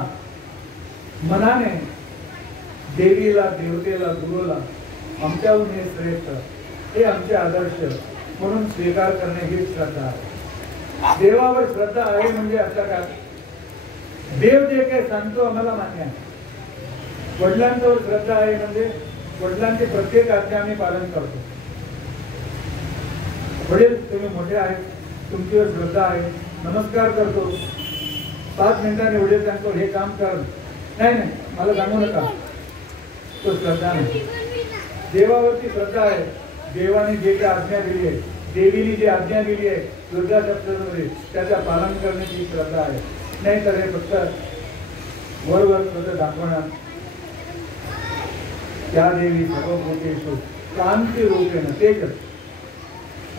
मनाने देवीला, देवतेला, गुरुला आमच्याहून हे श्रेष्ठ, हे आमचे आदर्श म्हणून स्वीकार करणे ही श्रद्धा आहे. देवावर श्रद्धा आहे म्हणजे असं काय, देव जे काही सांगतो आम्हाला मान्य आहे. वडिलांच्यावर श्रद्धा आहे म्हणजे वडिलांची प्रत्येक आज्ञा आम्ही पालन करतो. वडील तुम्ही मोठे आहेत, तुमच्यावर श्रद्धा आहे, नमस्कार करतो. 5 मिनिटांनी वडील सांगतो हे काम कर, नाही नाही मला सांगू नका, तो श्रद्धा नाही. देवावरती श्रद्धा आहे. देवाने जे काही आज्ञा दिली आहे, देवीने जी आज्ञा दिली आहे दुर्गा सप्तशतीमध्ये, त्याचं पालन करण्याची श्रद्धा आहे. नाही तर हे फक्त वरवर स्वतः दाखवणार. त्या देवी सर्वभूतेषु शांती रूपेण. तेच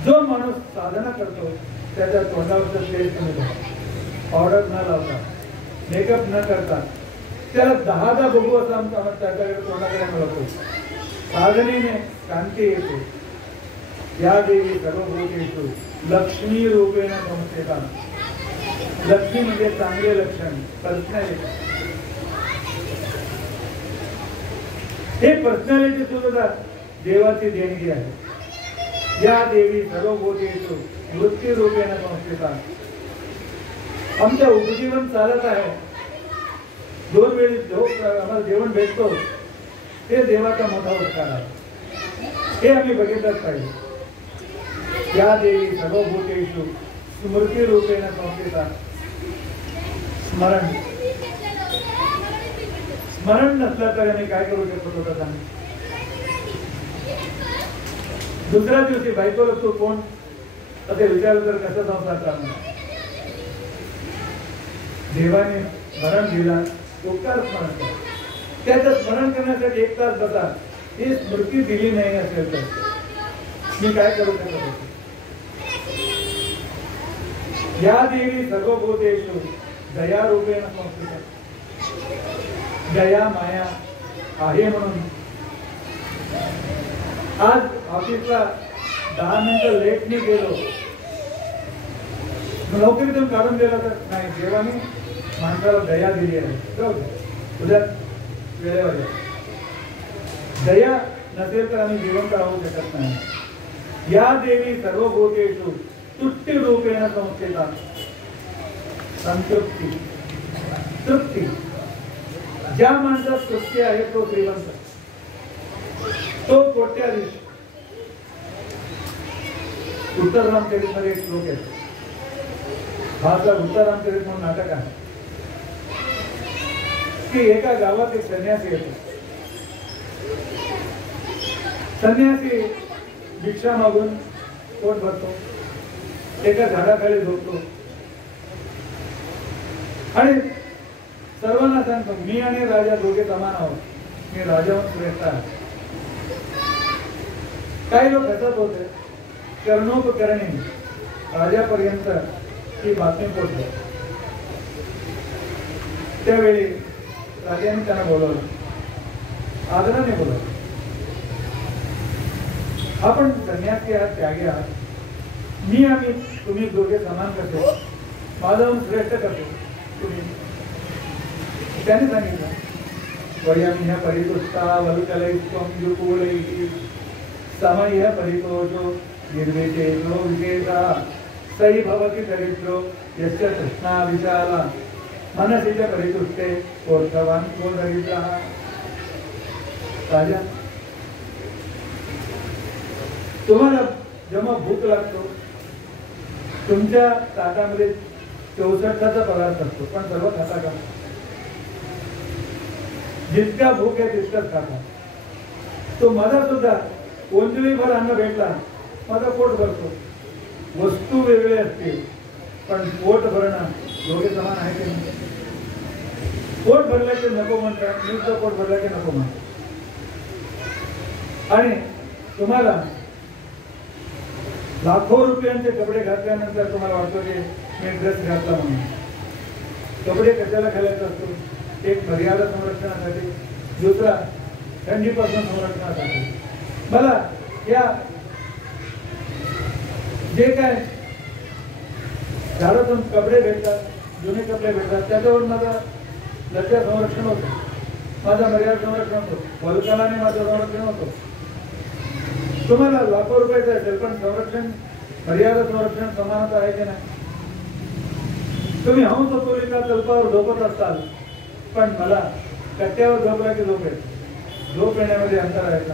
जो माणूस साधना करतो त्याच्या तोंडावरचं तेल तुम्ही बघा, पावडर न लावता, मेकअप न करता, त्याला 10दा बघू असं आमचा त्याच्याकडे तोंडाकडे मिळतो. साधनेने शांती येते. या देवी सर्वभूतेषु लक्ष्मी रूपेण संस्थिता. लक्ष्मी म्हणजे चांगले लक्षण, पर्सनॅलिटी. हे पर्सनॅलिटी सुद्धा देवाची देणगी आहे. या देवी सर्वभूतेषु वृत्ती रूपेण संस्थिता. आमचं उपजीवन चालत आहे, 2 वेळी आम्हाला जेवण भेटतो, ते देवाचा मोठा उपकार आहे. हे आम्ही बघितलंच पाहिजे. या देवी सर्वभूतेषु स्मृती रूपेण संस्थिता. स्मरण स्मरण नसलं तर मी काय करू शकतो होता सांग. दुसऱ्या दिवशी बायकोला तू कोण असे विचारलं तर कसं संसार करणार. देवाने स्मरण दिला, उपकार स्मरण करा. त्याचं स्मरण करण्यासाठी 1 तास बसा. ही स्मृती दिली नाही असेल तर मी काय करू शकत होतो. या देवी सर्वभूतेषु दया रूपेण संस्थिता. दया माया आहे म्हणून आज ऑफिसला 10 मिनिटं लेटनी गेलो, नोकरीतून काढून दिला तर नाही, देवाने माणसाला दया दिली आहे. उद्या वेळेवर दया नसेल तर आम्ही जिवंत राहू शकत नाही. या देवी सर्वभूतेषु तुष्टी रूपेण संस्थिता. संतृप्ती तृप्ती. ज्या माणसात तृप्ती आहे तो श्रीमंत, तो कोट्याधीश. उत्तर रामचरित मध्ये एक श्लोक आहे. हा तर उत्तर रामचरित म्हणून नाटक आहे की एका गावात एक संन्यासी येतो. संन्यासी भिक्षा मागून पोट भरतो, एका झाडाखाली झोपतो आणि सर्वांना सांगतो मी आणि राजा दोघे समान आहोत, मी राजाहून श्रेष्ठ आहे. काही लोक हसत होते. कर्णोपकरणी राजापर्यंत ही बातमी पोहोचली. त्यावेळी राजाने त्यांना बोलवलं, आदराने बोलवलं. आपण संन्यासी आहात, त्यागी आहात. मी आम्ही तुम्ही दोघे समान करतो, माझाहून श्रेष्ठ करतो तुम्ही. त्याने सांगितलं वयम्य परितुष्टा वलुकलैत्वं युकुलैः समयः परितोषो निर्विशेषो विशेषः सही भवति दरिद्रो यस्य तृष्णा विशाला मनसि च परितुष्टे कोऽर्थवान् को दरिद्रः. राजा, तुम्हाला जेव्हा भूक लागतो तुमच्या ताटामध्ये 64चा पदार्थ असतो, पण सर्व खाता का? जितका भूक आहे तितकंच खाता. तो मला सुद्धा ओंजळीभर अन्न भेटला, माझा पोट भरतो. वस्तू वेगळे असतील पण पोट भरणं दोघे समान आहे की नाही? पोट भरलं की नको म्हणतात, नुसतं पोट भरलं की नको म्हणतात. आणि तुम्हाला लाखो रुपयांचे कपडे घातल्यानंतर तुम्हाला वाटतो की मी ड्रेस घातला म्हणून. कपडे कशाला घालायचा असतो? एक मर्यादा संरक्षणासाठी, दुसरा थंडीपासून संरक्षणासाठी. मला या जे काय झाडातून कपडे भेटतात, जुने कपडे भेटतात, त्याच्यावर माझा लज्जा संरक्षण होतं, माझा मर्यादा संरक्षण होतो, वलकलाने माझं संरक्षण होतं. तुम्हाला लाखो रुपयाचं असेल पण संरक्षण, मर्यादा संरक्षण समानता आहे की नाही? तुम्ही हंसतोलिका तल्पावर झोपत असताल पण मला कट्ट्यावर झोपला की झोप येते. झोप येण्यामध्ये अंतर आहे का?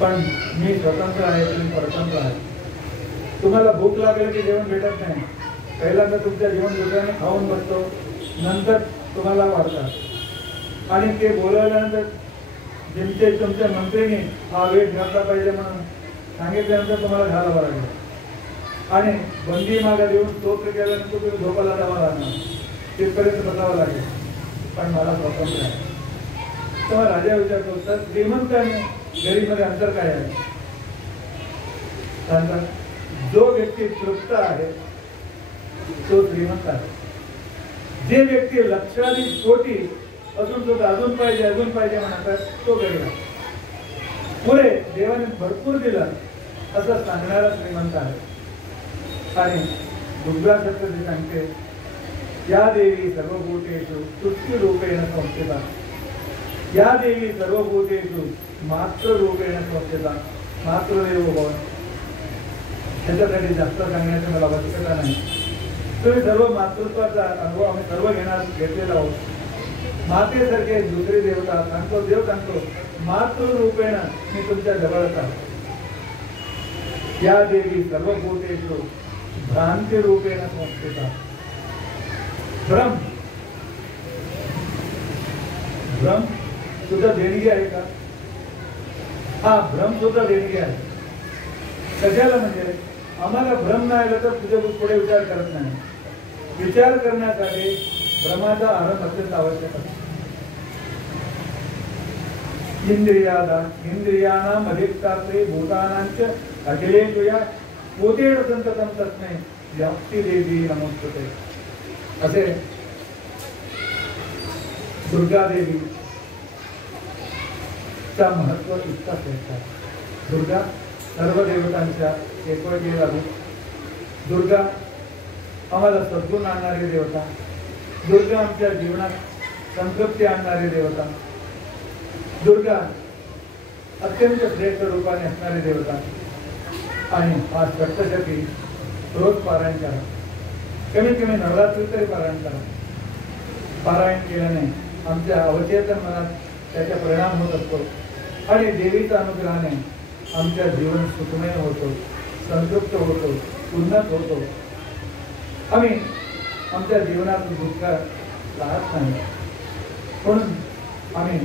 पण मी स्वतंत्र आहे, तुम्ही परतंत्र आहे. तुम्हाला भूक लागली की जेवण भेटत नाही. पहिल्यांदा तुमच्या जेवण दुसऱ्याने खाऊन बसतो, नंतर तुम्हाला वाढतात. आणि ते बोलवल्यानंतर जिमचे तुमच्या मंत्रीने हा वेट घातला पाहिजे म्हणून सांगितल्यानंतर तुम्हाला घालावं लागेल. आणि बंदी मागा देऊन स्तोत्र केल्यानंतर तुम्ही झोपायला जावं लागणार, तिथपर्यंत बसावं लागेल. पण मला स्वातंत्र्य आहे. तेव्हा राजा विचारतो, तर श्रीमंत आणि गरीबमध्ये अंतर काय आहे? सांगतात, जो व्यक्ती तृप्त आहे तो श्रीमंत आहे. जे व्यक्ती लक्षाधिक कोटी अजून सुद्धा अजून पाहिजे म्हणतात तो गरीब आहे. पुढे देवाने भरपूर दिलं असं सांगणारा श्रीमंत आहे. आणि दुर्गा सप्तशती सांगते, या देवी सर्वभूतेषु तुष्टी रूपेण संस्थिता. या देवी सर्वभूतेषु मातृ रूपेण संस्थिता. मातृदेवो भव. त्याच्यासाठी जास्त सांगण्याची मला आवश्यकता नाही. तुम्ही सर्व मातृत्वाचा अनुभव आम्ही सर्व घेतलेला आहोत. मातेसारखे दुसरी देवता सांगतो, देव सांगतो मातृ रूपेण मी तुमच्या जवळच आहे. या देवी सर्वभूतेषु भ्रांती रूपेण संस्थिता. भ्रम भ्रम सुद्धा देणगी आहे का? हा भ्रम सुद्धा देणगी आहे. कशाला? म्हणजे आम्हाला भ्रम नाही आला तर तुझ्या पुढे विचार करत नाही. विचार करण्यासाठी भ्रमाचा आरंभ अत्यंत आवश्यक आहे. इंद्रियाणाम अधिष्ठात्रे भूतानांच अखिलेषु या पोतेड संततम तस्मै व्याप्ती देवी नमोस्तुते. असे दुर्गा देवी चा महत्व इतका श्रेष्ठ आहे. दुर्गा सर्व देवतांच्या एकवटलेला रूप. दुर्गा आम्हाला सद्गुण आणणारी देवता. दुर्गा आमच्या जीवनात संतृप्ती आणणारी देवता. दुर्गा अत्यंत श्रेष्ठ रूपाने असणारी देवता. आणि हा सप्तशती रोज पारायण करा. कमीत कमी नवरात्री तरी पारायण करा. पारायण केल्याने आमच्या अवचेतन मनात त्याचा परिणाम होत असतो आणि देवीच्या अनुग्रहाने आमच्या जीवन सुखमय होतो, संतृप्त होतो, उन्नत होतो. आम्ही आमच्या जीवनात दुःख राहत नाही. म्हणून आम्ही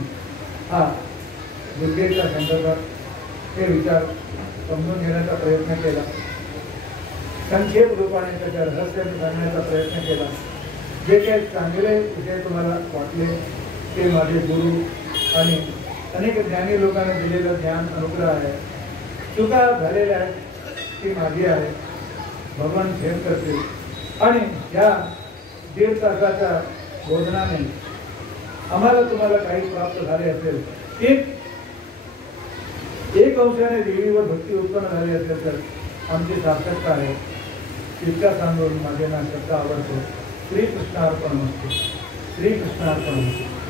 हा दुर्गेच्या संदर्भात हे विचार समजून घेण्याचा प्रयत्न केला. संक्षेप रूपाने त्याच्या रहस्य सांगण्याचा प्रयत्न केला. जे काही चांगले विषय तुम्हाला वाटले ते माझे गुरु आणि अनेक ज्ञानी लोकांनी दिलेलं ज्ञान अनुग्रह आहे. चुका झालेल्या आहेत ती माझी आहे. भगवान क्षेम करतील. आणि या 1.5 तासाच्या बोधनाने आम्हाला तुम्हाला काही प्राप्त झाले असेल, एक अंशाने देवीवर भक्ती उत्पन्न झाली असेल तर आमची सार्थकता आहे. इतका सांगून माझे नाव शब्द आवडतो. श्रीकृष्णार्पणमस्तु. श्रीकृष्णार्पणमस्तु.